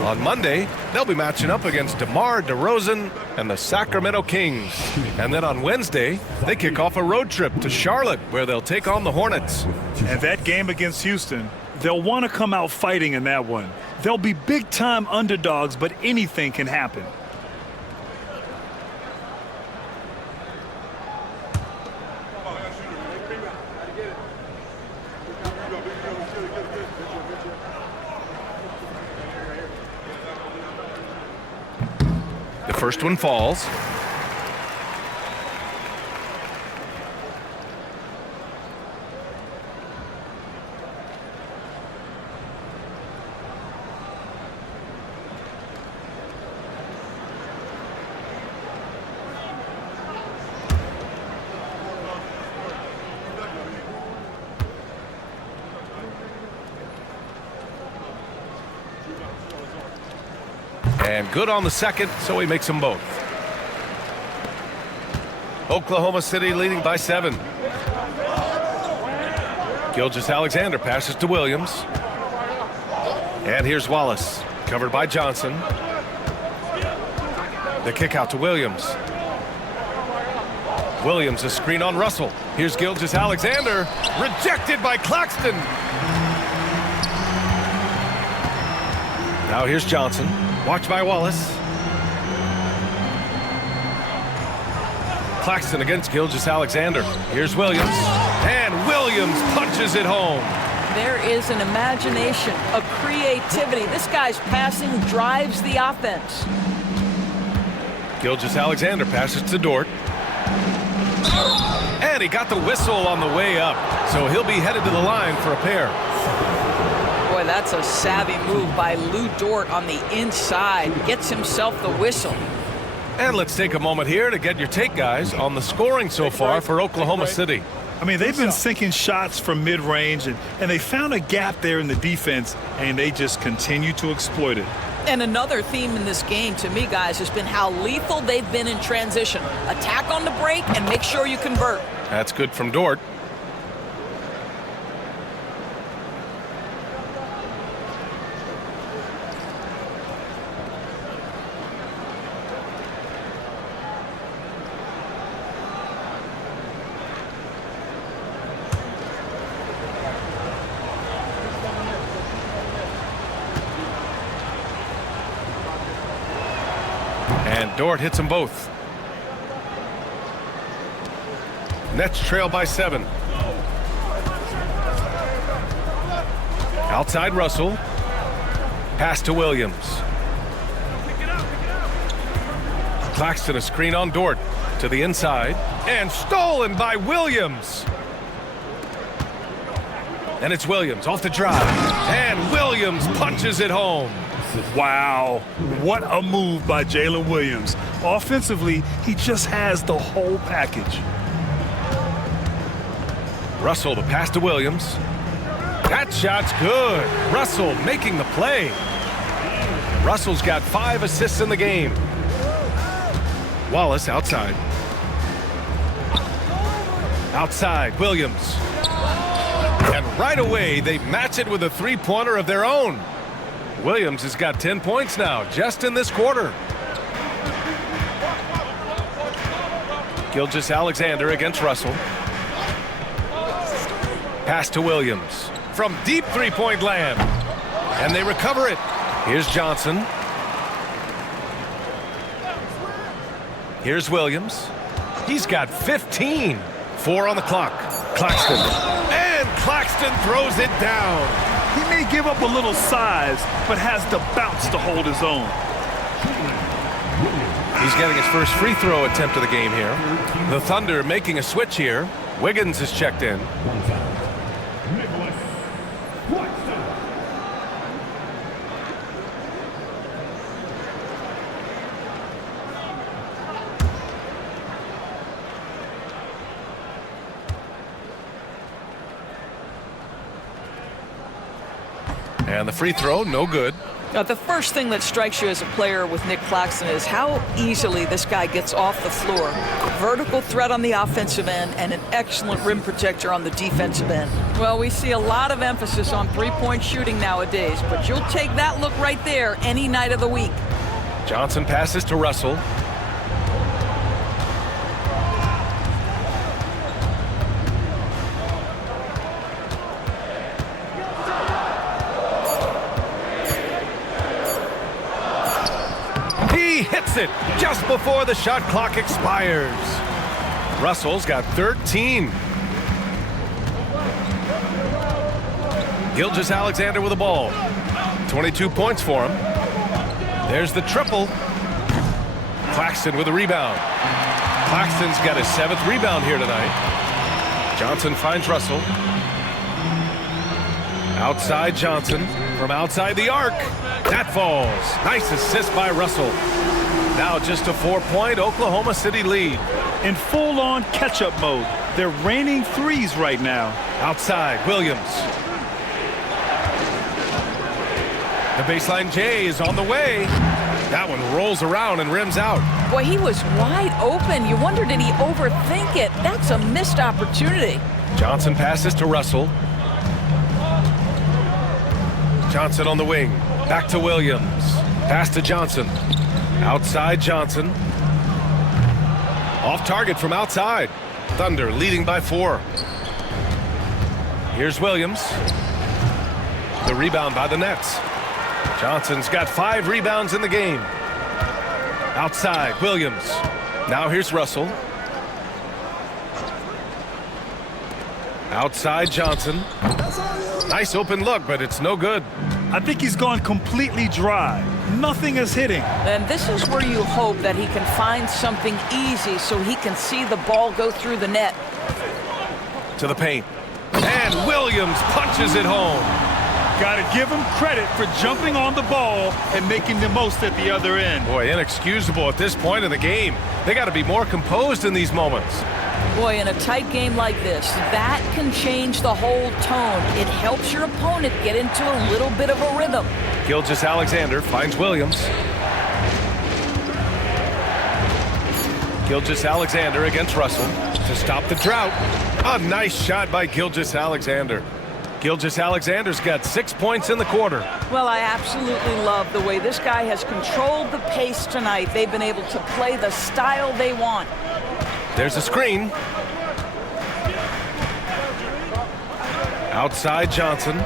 On Monday, they'll be matching up against DeMar DeRozan and the Sacramento Kings. And then on Wednesday, they kick off a road trip to Charlotte, where they'll take on the Hornets. And that game against Houston, they'll want to come out fighting in that one. They'll be big-time underdogs, but anything can happen. The first one falls. And good on the second, so he makes them both. Oklahoma City leading by 7. Gilgeous-Alexander passes to Williams. And here's Wallace, covered by Johnson. The kick out to Williams. Williams, a screen on Russell. Here's Gilgeous-Alexander, rejected by Claxton. Now here's Johnson, watched by Wallace. Claxton against Gilgeous-Alexander. Here's Williams, and Williams punches it home. There is an imagination, a creativity. This guy's passing drives the offense. Gilgeous-Alexander passes to Dort. And he got the whistle on the way up, so he'll be headed to the line for a pair. Boy, that's a savvy move by Lou Dort on the inside. Gets himself the whistle. And let's take a moment here to get your take, guys, on the scoring so far for Oklahoma City. I mean, they've been sinking shots from mid-range, and they found a gap there in the defense, and they just continue to exploit it. And another theme in this game, to me, guys, has been how lethal they've been in transition. Attack on the break and make sure you convert. That's good from Dort. And Dort hits them both. Nets trail by 7. Outside Russell. Pass to Williams. Claxton, a screen on Dort to the inside. And stolen by Williams. And it's Williams off the drive. And Williams punches it home. Wow, what a move by Jalen Williams. Offensively, he just has the whole package. Russell, the pass to Williams. That shot's good. Russell making the play. Russell's got 5 assists in the game. Wallace outside. Outside, Williams. And right away, they match it with a three-pointer of their own. Williams has got 10 points now, just in this quarter. Gilgeous-Alexander against Russell. Pass to Williams from deep three-point land. And they recover it. Here's Johnson. Here's Williams. He's got 15. 4 on the clock. Claxton. And Claxton throws it down. He may give up a little size, but has the bounce to hold his own. He's getting his first free throw attempt of the game here. The Thunder making a switch here. Wiggins is checked in. And the free throw, no good. Now, the first thing that strikes you as a player with Nick Claxton is how easily this guy gets off the floor. Vertical threat on the offensive end and an excellent rim protector on the defensive end. Well, we see a lot of emphasis on three-point shooting nowadays, but you'll take that look right there any night of the week. Johnson passes to Russell. Hits it just before the shot clock expires. Russell's got 13. Gilgeous-Alexander with the ball. 22 points for him. There's the triple. Claxton with a rebound. Claxton's got his 7th rebound here tonight. Johnson finds Russell. Outside Johnson from outside the arc. That falls. Nice assist by Russell. Now just a 4-point Oklahoma City lead. In full-on catch-up mode. They're raining threes right now. Outside, Williams. The baseline J is on the way. That one rolls around and rims out. Boy, he was wide open. You wonder, did he overthink it? That's a missed opportunity. Johnson passes to Russell. Johnson on the wing. Back to Williams. Pass to Johnson. Outside Johnson. Off target from outside. Thunder leading by 4. Here's Williams. The rebound by the Nets. Johnson's got 5 rebounds in the game. Outside, Williams. Now here's Russell. Outside Johnson. Nice open look, but it's no good. I think he's gone completely dry. Nothing is hitting. And this is where you hope that he can find something easy so he can see the ball go through the net. To the paint. And Williams punches it home. Got to give him credit for jumping on the ball and making the most at the other end. Boy, inexcusable at this point in the game. They got to be more composed in these moments. Boy, in a tight game like this, that can change the whole tone. It helps your opponent get into a little bit of a rhythm. Gilgeous-Alexander finds Williams. Gilgeous-Alexander against Russell to stop the drought. A nice shot by Gilgeous-Alexander. Gilgeous-Alexander's got 6 points in the quarter. Well, I absolutely love the way this guy has controlled the pace tonight. They've been able to play the style they want. There's a screen. Outside Johnson.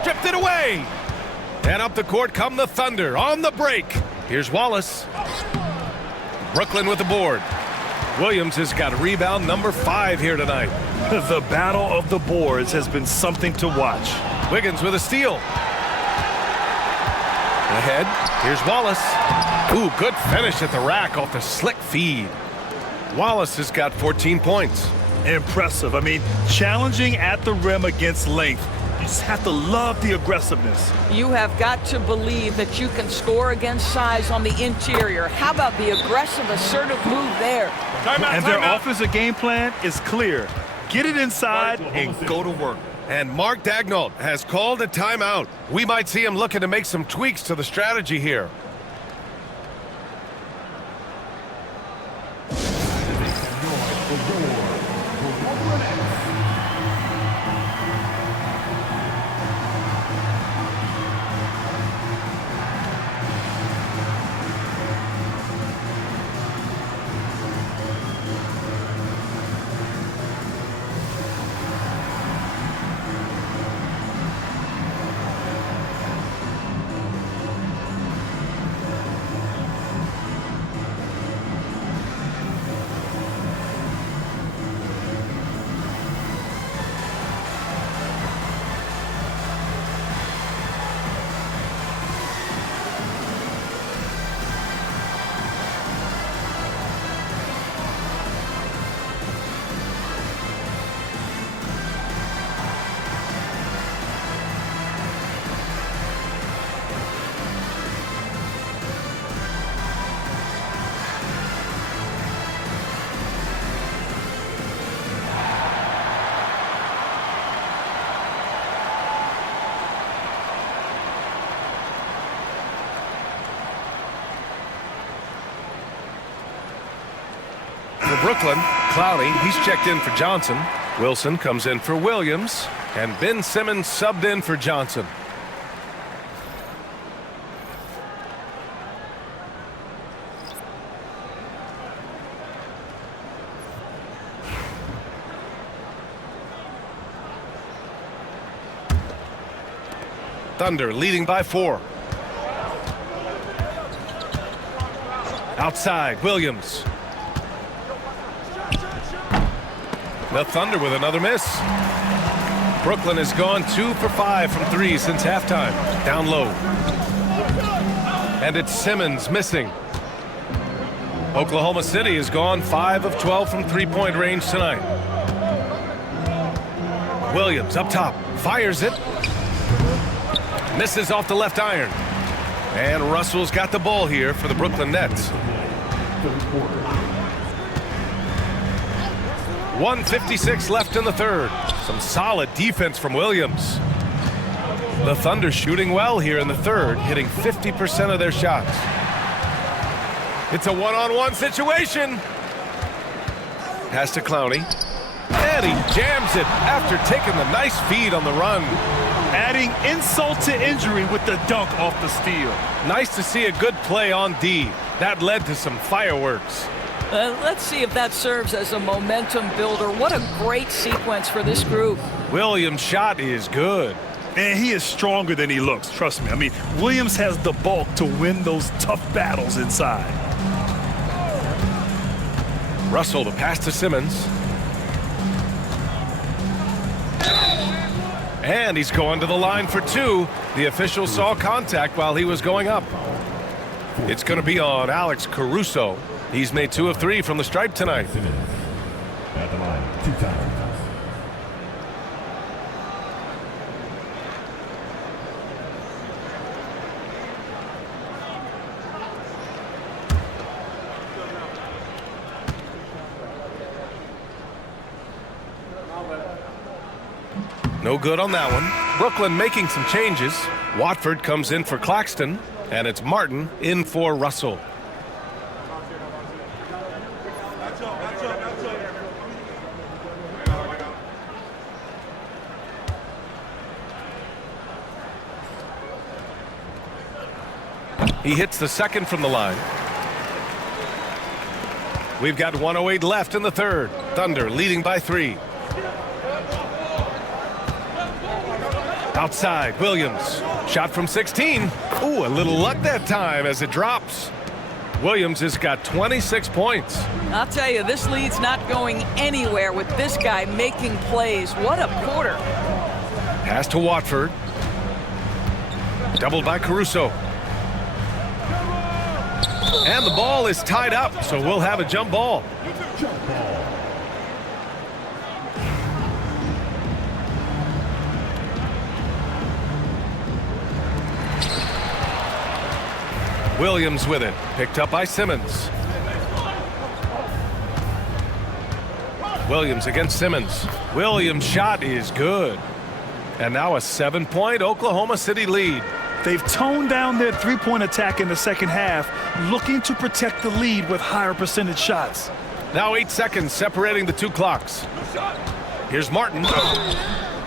Stripped it away. And up the court come the Thunder on the break. Here's Wallace. Brooklyn with the board. Williams has got rebound number 5 here tonight. The battle of the boards has been something to watch. Wiggins with a steal. Ahead. Here's Wallace. Ooh, good finish at the rack off the slick feed. Wallace has got 14 points. Impressive. I mean, challenging at the rim against length. You just have to love the aggressiveness. You have got to believe that you can score against size on the interior. How about the aggressive, assertive move there? And their offensive game plan is clear. Get it inside and go to work. And Mark Daigneault has called a timeout. We might see him looking to make some tweaks to the strategy here. For Brooklyn, Clowney, he's checked in for Johnson. Wilson comes in for Williams. And Ben Simmons subbed in for Johnson. Thunder leading by 4. Outside, Williams. The Thunder with another miss. Brooklyn has gone 2 for 5 from 3 since halftime. Down low. And it's Simmons missing. Oklahoma City has gone 5 of 12 from three-point range tonight. Williams up top. Fires it. Misses off the left iron. And Russell's got the ball here for the Brooklyn Nets. 1:56 left in the third. Some solid defense from Williams. The Thunder shooting well here in the third, hitting 50% of their shots. It's a one-on-one situation. Pass to Clowney. And he jams it after taking the nice feed on the run. Adding insult to injury with the dunk off the steal. Nice to see a good play on D. That led to some fireworks. Let's see if that serves as a momentum builder. What a great sequence for this group. Williams' shot is good. And he is stronger than he looks, trust me. I mean, Williams has the bulk to win those tough battles inside. Russell to pass to Simmons. And he's going to the line for two. The official saw contact while he was going up. It's going to be on Alex Caruso. He's made 2 of 3 from the stripe tonight. At the line, 2 times. No good on that one. Brooklyn making some changes. Watford comes in for Claxton, and it's Martin in for Russell. He hits the second from the line. We've got 1:08 left in the third. Thunder leading by 3. Outside, Williams. Shot from 16. Ooh, a little luck that time as it drops. Williams has got 26 points. I'll tell you, this lead's not going anywhere with this guy making plays. What a quarter. Pass to Watford. Doubled by Caruso. And the ball is tied up, so we'll have a jump ball. Williams with it, picked up by Simmons. Williams against Simmons. Williams' shot is good. And now a 7-point Oklahoma City lead. They've toned down their three-point attack in the second half, looking to protect the lead with higher percentage shots. Now 8 seconds separating the 2 clocks. Here's Martin.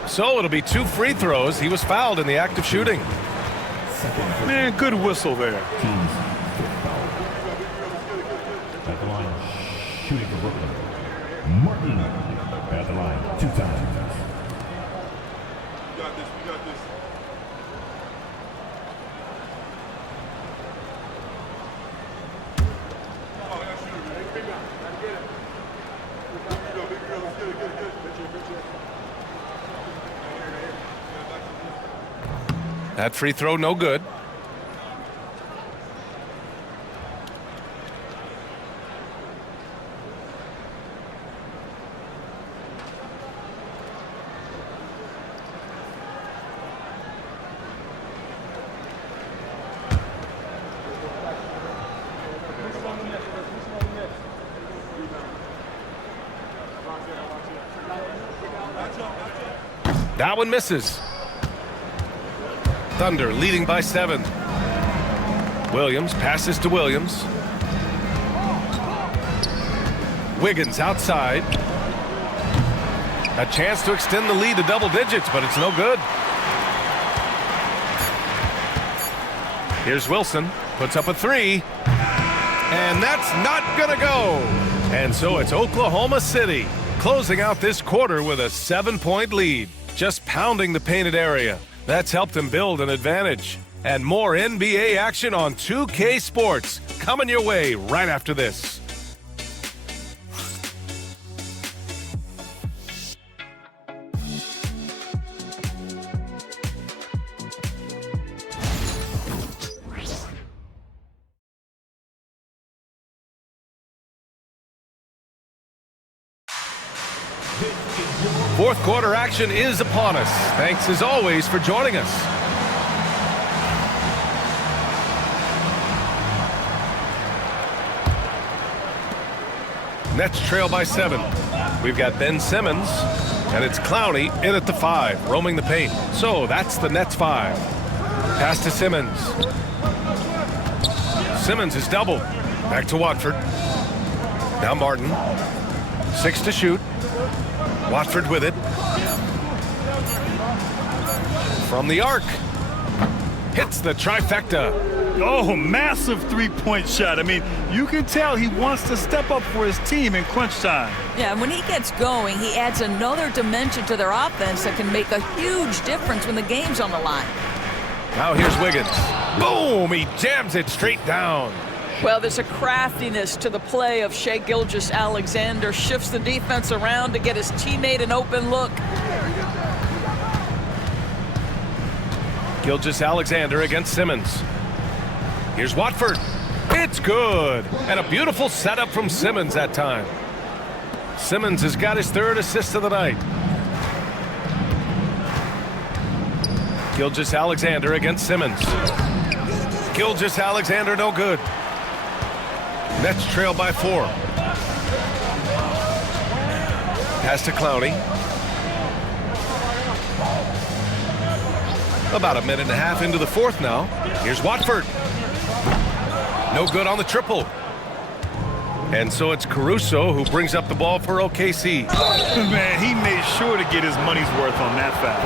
So it'll be 2 free throws. He was fouled in the act of shooting. Man, good whistle there. At the line, shooting for Brooklyn. Martin at the line, 2 times. We got this. That free throw no good. That one misses. Thunder leading by 7. Williams passes to Williams. Wiggins outside. A chance to extend the lead to double digits, but it's no good. Here's Wilson, puts up a 3. And that's not gonna go. And so it's Oklahoma City closing out this quarter with a 7-point lead, just pounding the painted area. That's helped them build an advantage. And more NBA action on 2K Sports coming your way right after this. Fourth quarter action is upon us. Thanks as always for joining us. Nets trail by 7. We've got Ben Simmons, and it's Clowney in at the 5, roaming the paint. So that's the Nets 5. Pass to Simmons. Simmons is doubled. Back to Watford. Now Martin. 6 to shoot. Watford with it. From the arc. Hits the trifecta. Oh, massive three-point shot. I mean, you can tell he wants to step up for his team in crunch time. Yeah, and when he gets going, he adds another dimension to their offense that can make a huge difference when the game's on the line. Now here's Wiggins. Boom! He jams it straight down. Well, there's a craftiness to the play of Shai Gilgeous-Alexander. Shifts the defense around to get his teammate an open look. Gilgeous-Alexander against Simmons. Here's Watford. It's good. And a beautiful setup from Simmons that time. Simmons has got his third assist of the night. Gilgeous-Alexander against Simmons. Gilgeous-Alexander no good. Nets trail by 4. Pass to Clowney. About a minute and a half into the fourth now. Here's Watford. No good on the triple. And so it's Caruso who brings up the ball for OKC. Man, he made sure to get his money's worth on that foul.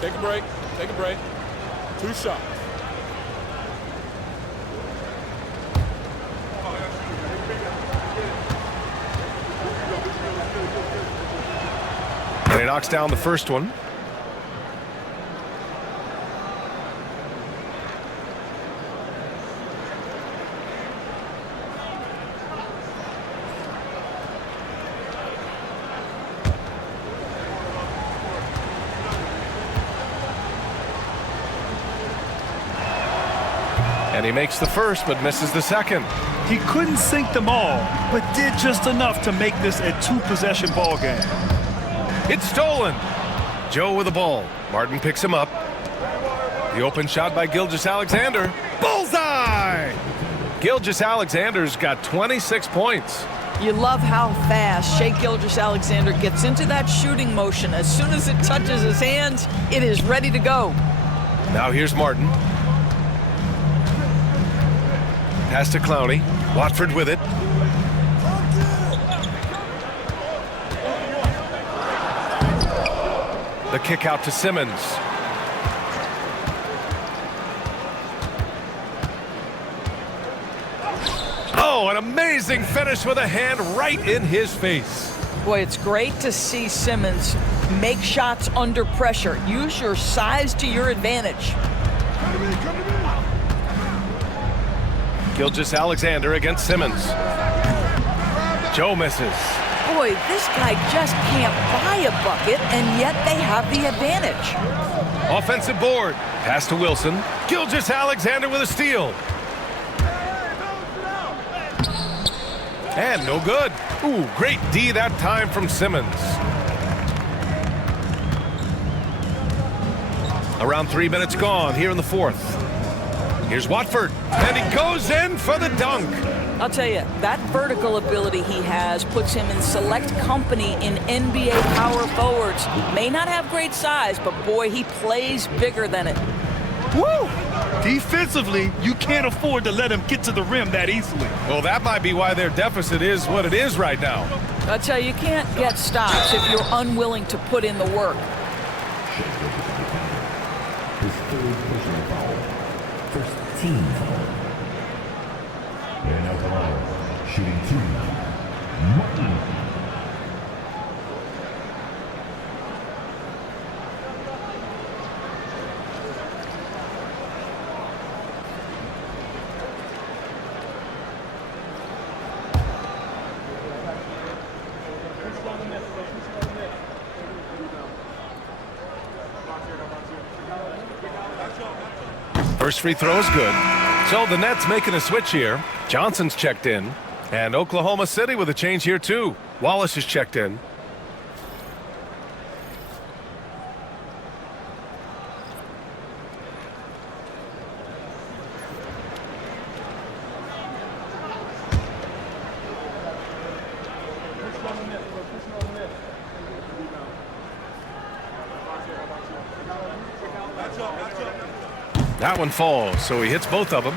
Take a break. Take a break. 2 shots. And he knocks down the first one. And he makes the first, but misses the second. He couldn't sink them all, but did just enough to make this a 2-possession ball game. It's stolen. Joe with the ball. Martin picks him up. The open shot by Gilgeous-Alexander. Bullseye! Gilgeous-Alexander's got 26 points. You love how fast Shai Gilgeous-Alexander gets into that shooting motion. As soon as it touches his hands, it is ready to go. Now here's Martin. Pass to Clowney. Watford with it. The kick out to Simmons. Oh, an amazing finish with a hand right in his face. Boy, it's great to see Simmons make shots under pressure. Use your size to your advantage. Gilgeous-Alexander against Simmons. Joe misses. Boy, this guy just can't buy a bucket, and yet they have the advantage. Offensive board. Pass to Wilson. Gilgeous-Alexander with a steal. And no good. Ooh, great D that time from Simmons. Around 3 minutes gone here in the fourth. Here's Watford, and he goes in for the dunk. I'll tell you, that vertical ability he has puts him in select company in NBA power forwards. May not have great size, but boy, he plays bigger than it. Woo! Defensively, you can't afford to let him get to the rim that easily. Well, that might be why their deficit is what it is right now. I'll tell you, you can't get stops if you're unwilling to put in the work. His third personal foul. First team foul. And out the line, shooting 2, Martin. First free throw is good. So the Nets making a switch here. Johnson's checked in. And Oklahoma City with a change here too. Wallace is checked in. That one falls, so he hits both of them.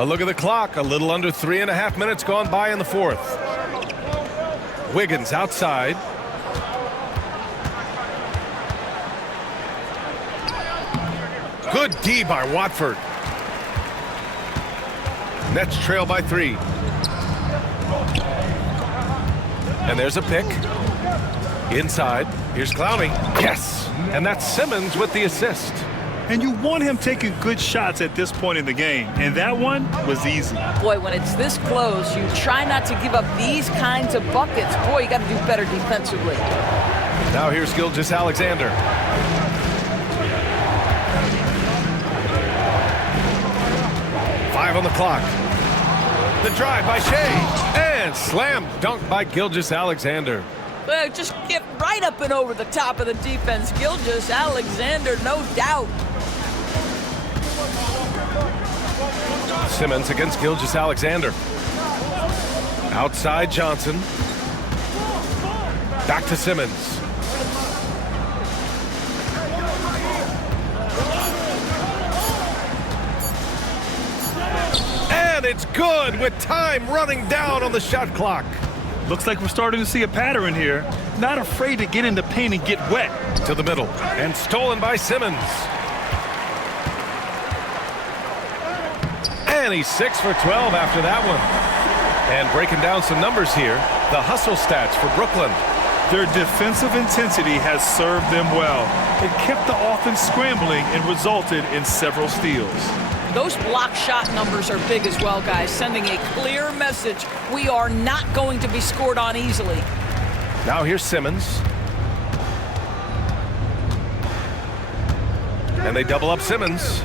A look at the clock. A little under 3.5 minutes gone by in the fourth. Wiggins outside. Good D by Watford. Nets trail by 3. And there's a pick. Inside. Here's Clowney. Yes! And that's Simmons with the assist. And you want him taking good shots at this point in the game. And that one was easy. Boy, when it's this close, you try not to give up these kinds of buckets. Boy, you got to do better defensively. Now here's Gilgeous-Alexander. On the clock. The drive by Shea. And slam dunk by Gilgeous-Alexander. Well, just get right up and over the top of the defense. Gilgeous-Alexander, no doubt. Simmons against Gilgeous-Alexander. Outside Johnson. Back to Simmons. And it's good with time running down on the shot clock. Looks like we're starting to see a pattern here. Not afraid to get in the paint and get wet. To the middle. And stolen by Simmons. And he's 6 for 12 after that one. And breaking down some numbers here, the hustle stats for Brooklyn. Their defensive intensity has served them well. It kept the offense scrambling and resulted in several steals. Those block shot numbers are big as well, guys, sending a clear message. We are not going to be scored on easily. Now here's Simmons. And they double up Simmons.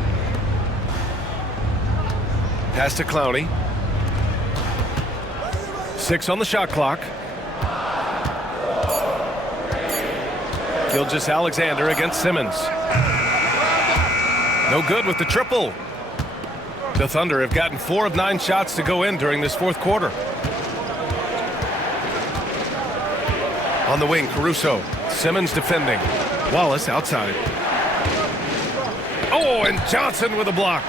Pass to Clowney. 6 on the shot clock. Gilgeous-Alexander against Simmons. No good with the triple. The Thunder have gotten 4 of 9 shots to go in during this fourth quarter. On the wing, Caruso. Simmons defending. Wallace outside. Oh, and Johnson with a block.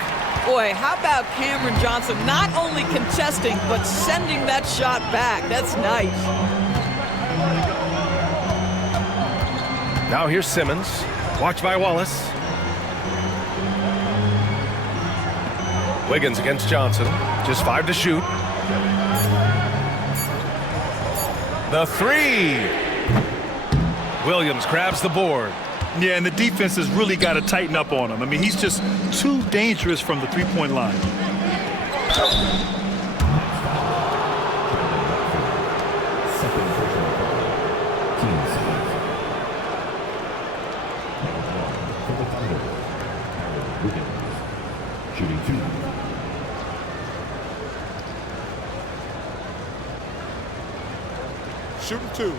Boy, how about Cameron Johnson not only contesting, but sending that shot back? That's nice. Now here's Simmons. Watched by Wallace. Wiggins against Johnson. Just 5 to shoot. The 3. Williams grabs the board. Yeah, and the defense has really got to tighten up on him. I mean, he's just too dangerous from the three-point line. Second personal foul. Team seconds. For the Thunder, Wiggins, shooting 2. Shooting 2.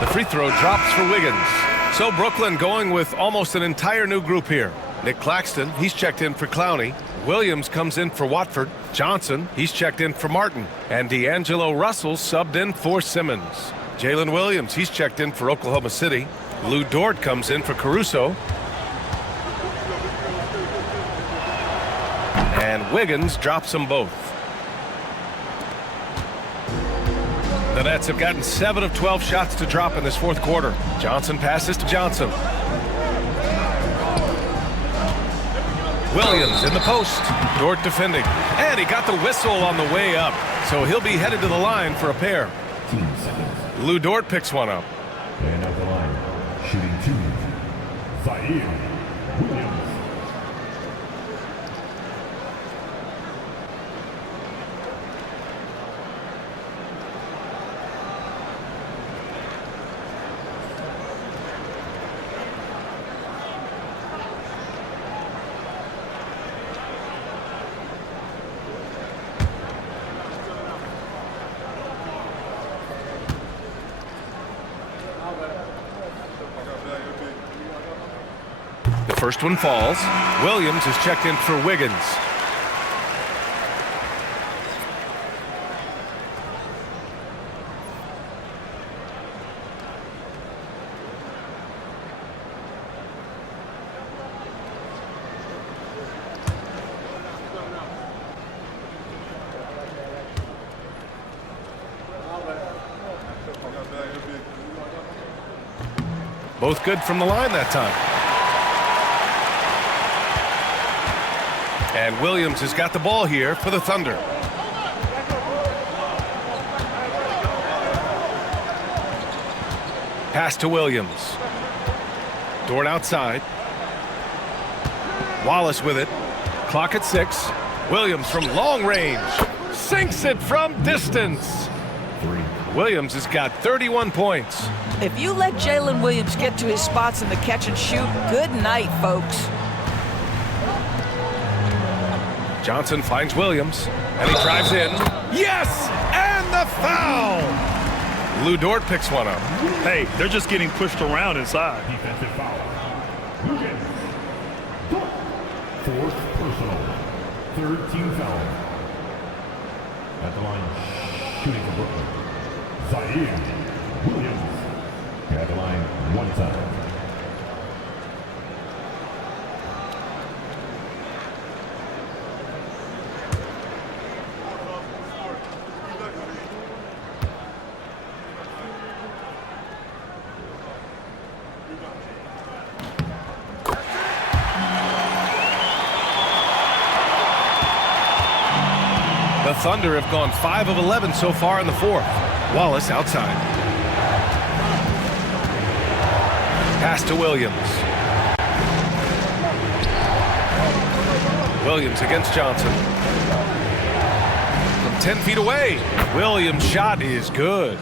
The free throw drops for Wiggins. So Brooklyn going with almost an entire new group here. Nick Claxton, he's checked in for Clowney. Williams comes in for Watford. Johnson, he's checked in for Martin. And D'Angelo Russell subbed in for Simmons. Jalen Williams, he's checked in for Oklahoma City. Lou Dort comes in for Caruso. And Wiggins drops them both. The Nets have gotten 7 of 12 shots to drop in this fourth quarter. Johnson passes to Johnson. Williams in the post. Dort defending. And he got the whistle on the way up. So he'll be headed to the line for a pair. Team seconds. Lou Dort picks one up. And at the line, shooting 2. Zaire Williams. The first one falls. Williams is checked in for Wiggins. Both good from the line that time. And Williams has got the ball here for the Thunder. Pass to Williams. Dort outside. Wallace with it. Clock at 6. Williams from long range. Sinks it from distance. Williams has got 31 points. If you let Jalen Williams get to his spots in the catch and shoot, good night, folks. Johnson finds Williams, and he drives in. Yes! And the foul! Lou Dort picks one up. Hey, they're just getting pushed around inside. Defensive foul. Williams. Fourth personal. Third team foul. At the line, shooting for Brooklyn. Zaire Williams. At the line, one time. The Thunder have gone 5 of 11 so far in the fourth. Wallace outside. Pass to Williams. Williams against Johnson. From 10 feet away. Williams' shot is good.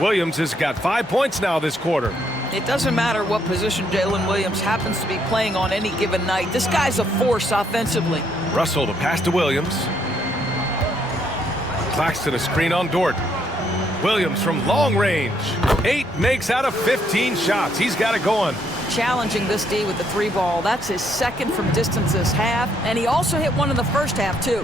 Williams has got 5 points now this quarter. It doesn't matter what position Jalen Williams happens to be playing on any given night. This guy's a force offensively. Russell, the pass to Williams. Claxton a screen on Dort. Williams from long range. 8 makes out of 15 shots. He's got it going. Challenging this D with the 3 ball. That's his second from distance this half. And he also hit one in the first half, too.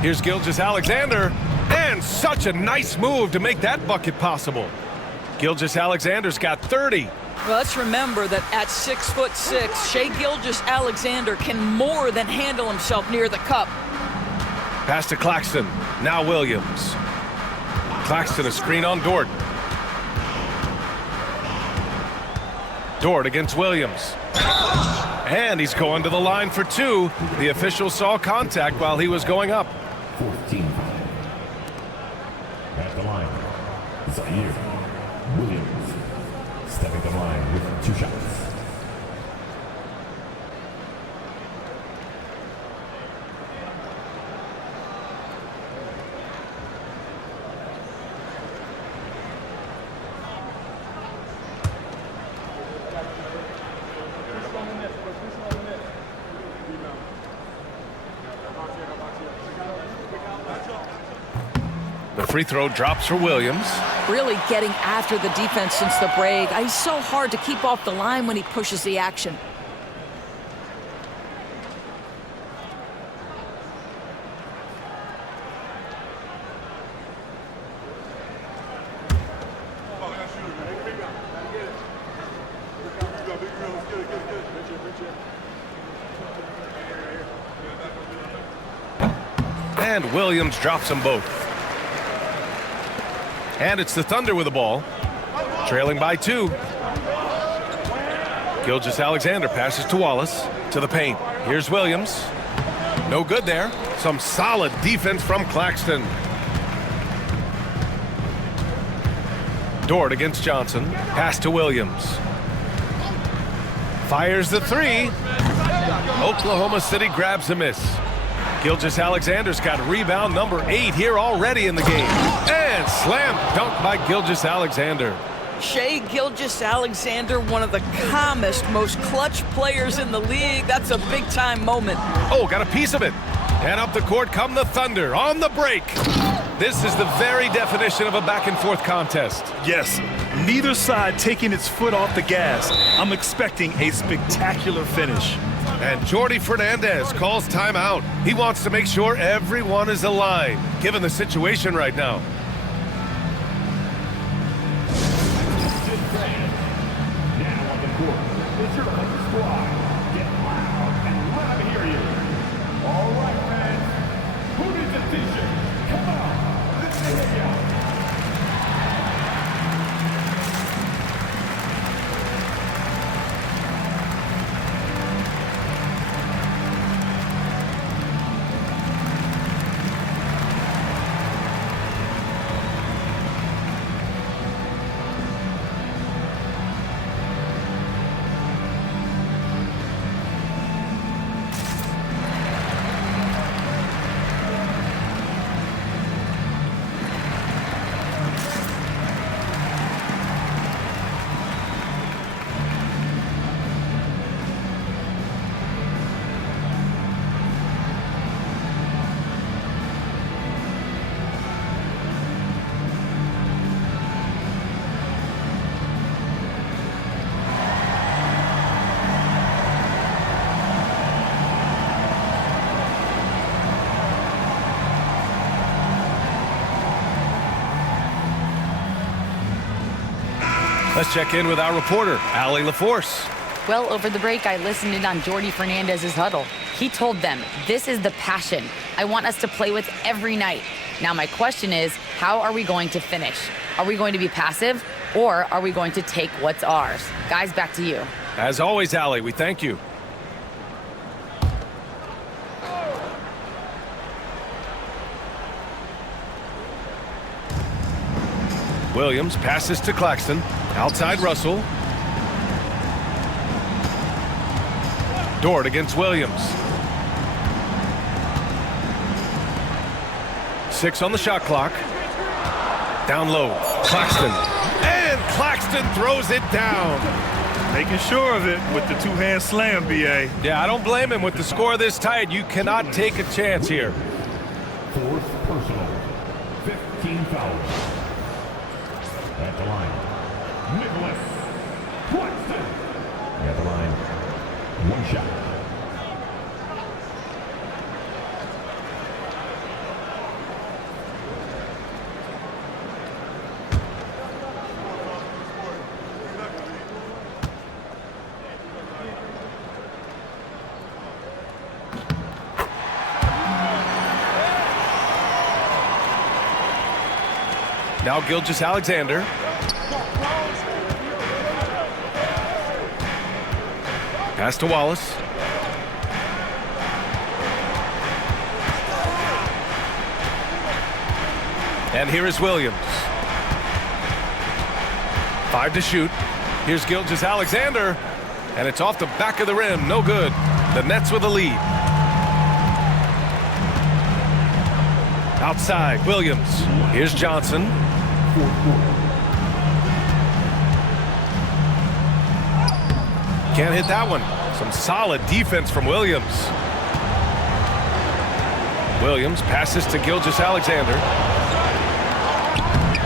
Here's Gilgeous-Alexander. And such a nice move to make that bucket possible. Gilgeous-Alexander's got 30. Well, let's remember that at 6'6", Shai Gilgeous-Alexander can more than handle himself near the cup. Pass to Claxton. Now Williams. Claxton a screen on Dort. Dort against Williams. And he's going to the line for 2. The official saw contact while he was going up. 14. At the line, Zaire Williams. Stepping the line with 2 shots. The free throw drops for Williams. Really getting after the defense since the break. He's so hard to keep off the line when he pushes the action. And Williams drops them both. And it's the Thunder with the ball, trailing by 2. Gilgeous-Alexander passes to Wallace, to the paint. Here's Williams. No good there. Some solid defense from Claxton. Dort against Johnson. Pass to Williams. Fires the 3. Oklahoma City grabs a miss. Gilgeous-Alexander's got rebound number 8 here already in the game. And slam dunk by Gilgeous-Alexander. Shai Gilgeous-Alexander, one of the calmest, most clutch players in the league. That's a big-time moment. Oh, got a piece of it. And up the court come the Thunder on the break. This is the very definition of a back-and-forth contest. Yes, neither side taking its foot off the gas. I'm expecting a spectacular finish. And Jordy Fernandez calls timeout. He wants to make sure everyone is aligned, given the situation right now. Now on the court, it's your home squad. Get loud and let them hear you. All right, fans. Who needs a t-shirt? Come on, let's hear ya. Let's check in with our reporter, Allie LaForce. Well, over the break, I listened in on Jordy Fernandez's huddle. He told them, this is the passion I want us to play with every night. Now, my question is, how are we going to finish? Are we going to be passive, or are we going to take what's ours? Guys, back to you. As always, Allie, we thank you. Williams passes to Claxton. Outside Russell. Dort against Williams. 6 on the shot clock. Down low. Claxton. And Claxton throws it down. Making sure of it with the two-hand slam, B.A. Yeah, I don't blame him. With the score this tight, you cannot take a chance here. Fourth personal. 15 fouls. At the line, Nicholas Claxton. At the line, 1 shot. Now Gilgeous-Alexander. Pass to Wallace. And here is Williams. 5 to shoot. Here's Gilgeous-Alexander. And it's off the back of the rim. No good. The Nets with a lead. Outside, Williams. Here's Johnson. Can't hit that one. Some solid defense from Williams. Williams passes to Gilgeous-Alexander.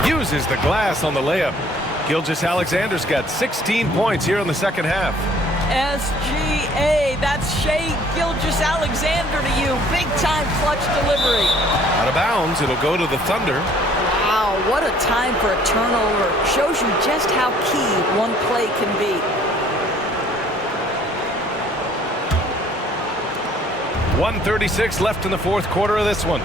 Uses the glass on the layup. Gilgeous-Alexander's got 16 points here in the second half. SGA, that's Shai Gilgeous-Alexander to you. Big-time clutch delivery. Out of bounds, it'll go to the Thunder. Wow, what a time for a turnover. Shows you just how key one play can be. 1:36 left in the fourth quarter of this one.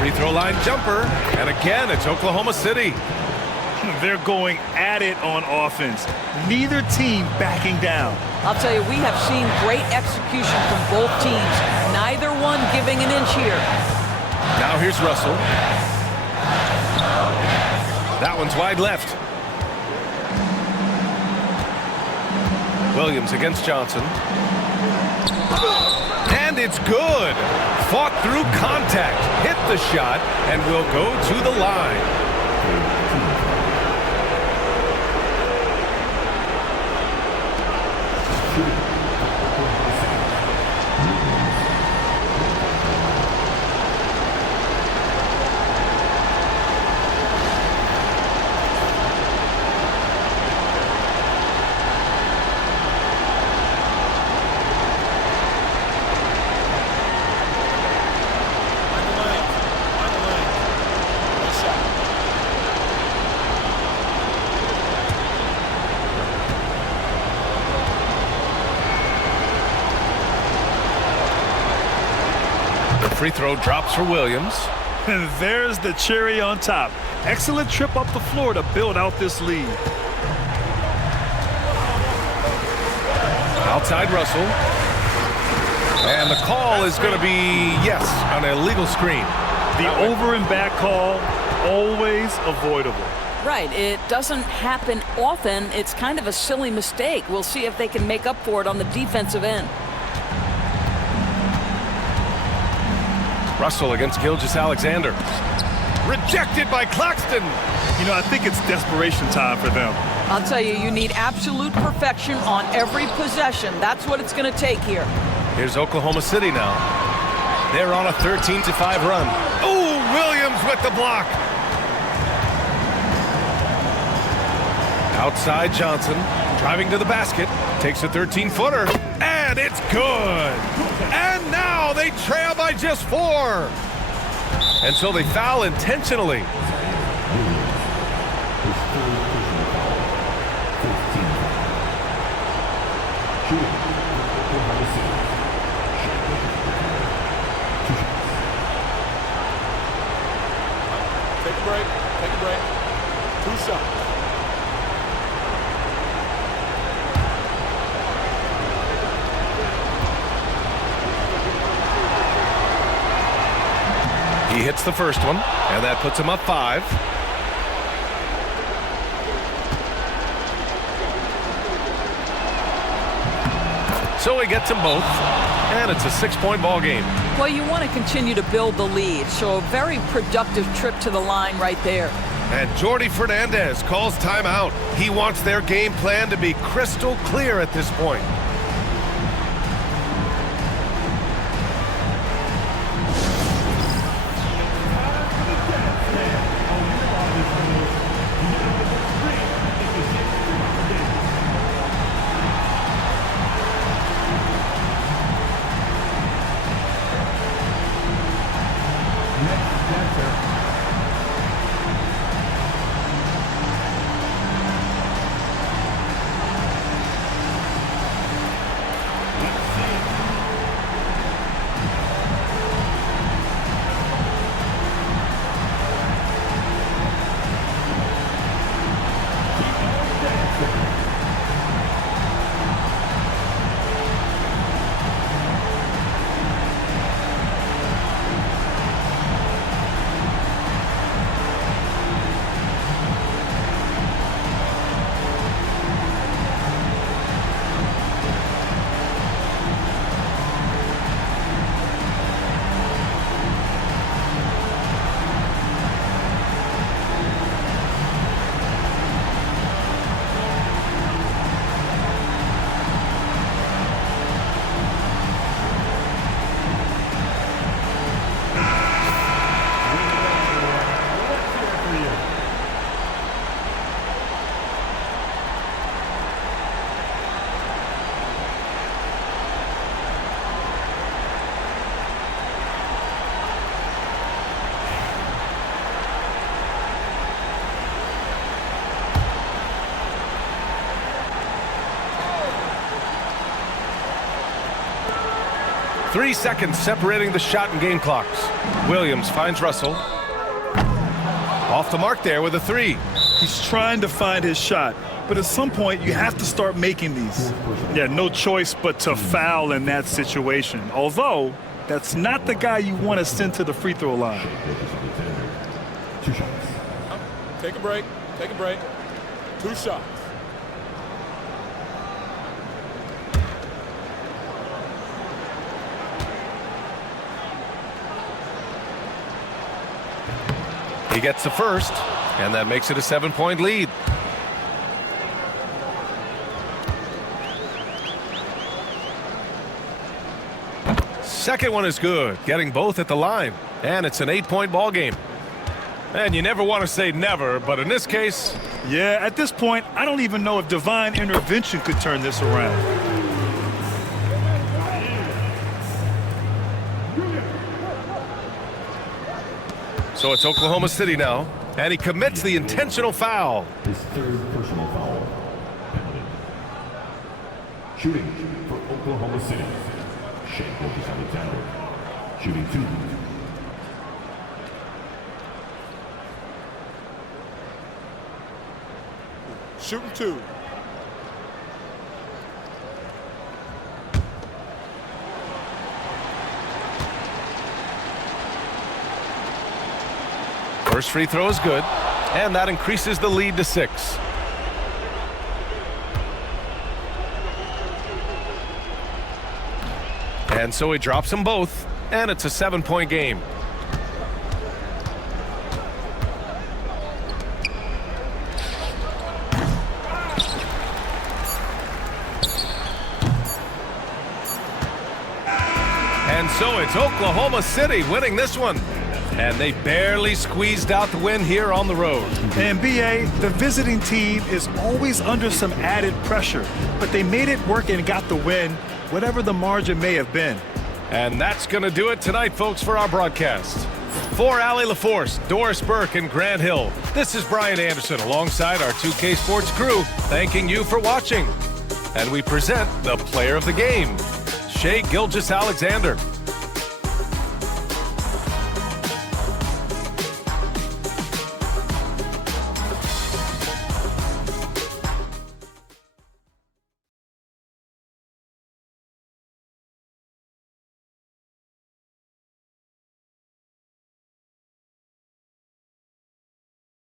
Free throw line jumper, and again, it's Oklahoma City. They're going at it on offense. Neither team backing down. I'll tell you, we have seen great execution from both teams. Neither one giving an inch here. Now here's Russell. That one's wide left. Williams against Johnson. And it's good. Fought through contact, hit the shot, and will go to the line. Free throw drops for Williams. And there's the cherry on top. Excellent trip up the floor to build out this lead. Outside Russell. And the call is going to be, yes, an illegal screen. The over and back call, always avoidable. Right, it doesn't happen often. It's kind of a silly mistake. We'll see if they can make up for it on the defensive end. Russell against Gilgeous-Alexander. Rejected by Claxton. You know, I think it's desperation time for them. I'll tell you, you need absolute perfection on every possession. That's what it's going to take here. Here's Oklahoma City now. They're on a 13-5 run. Oh, Williams with the block. Outside Johnson, driving to the basket, takes a 13-footer, and it's good. And now they trail by just 4. And so they foul intentionally. His third personal foul. 15th foul. Shooting for Oklahoma City. Shea Gilgeous-Alexander. 2 shots. Take a break. Take a break. 2 shots. He hits the first one, and that puts him up 5. So he gets them both, and it's a 6-point ball game. Well, you want to continue to build the lead, so a very productive trip to the line right there. And Jordy Fernandez calls timeout. He wants their game plan to be crystal clear at this point. Three seconds separating the shot and game clocks. Williams finds Russell. Off the mark there with a 3. He's trying to find his shot, but at some point you have to start making these. Yeah, no choice but to foul in that situation. Although, that's not the guy you want to send to the free throw line. 2 shots. Take a break. Take a break. 2 shots. He gets the first, and that makes it a 7-point lead. Second one is good, getting both at the line, and it's an 8-point ball game. And you never want to say never, but in this case... Yeah, at this point, I don't even know if divine intervention could turn this around. So it's Oklahoma City now, and he commits the intentional foul. His third personal foul. Penalty. Shooting for Oklahoma City. Shea Gilgeous-Alexander. Shooting 2. Shooting 2. First free throw is good, and that increases the lead to 6. And so he drops them both, and it's a 7-point game. And so it's Oklahoma City winning this one. And they barely squeezed out the win here on the road. And BA, the visiting team is always under some added pressure, but they made it work and got the win, whatever the margin may have been. And that's going to do it tonight, folks, for our broadcast. For Allie LaForce, Doris Burke, and Grant Hill, this is Brian Anderson alongside our 2K Sports crew, thanking you for watching. And we present the player of the game, Shai Gilgeous-Alexander.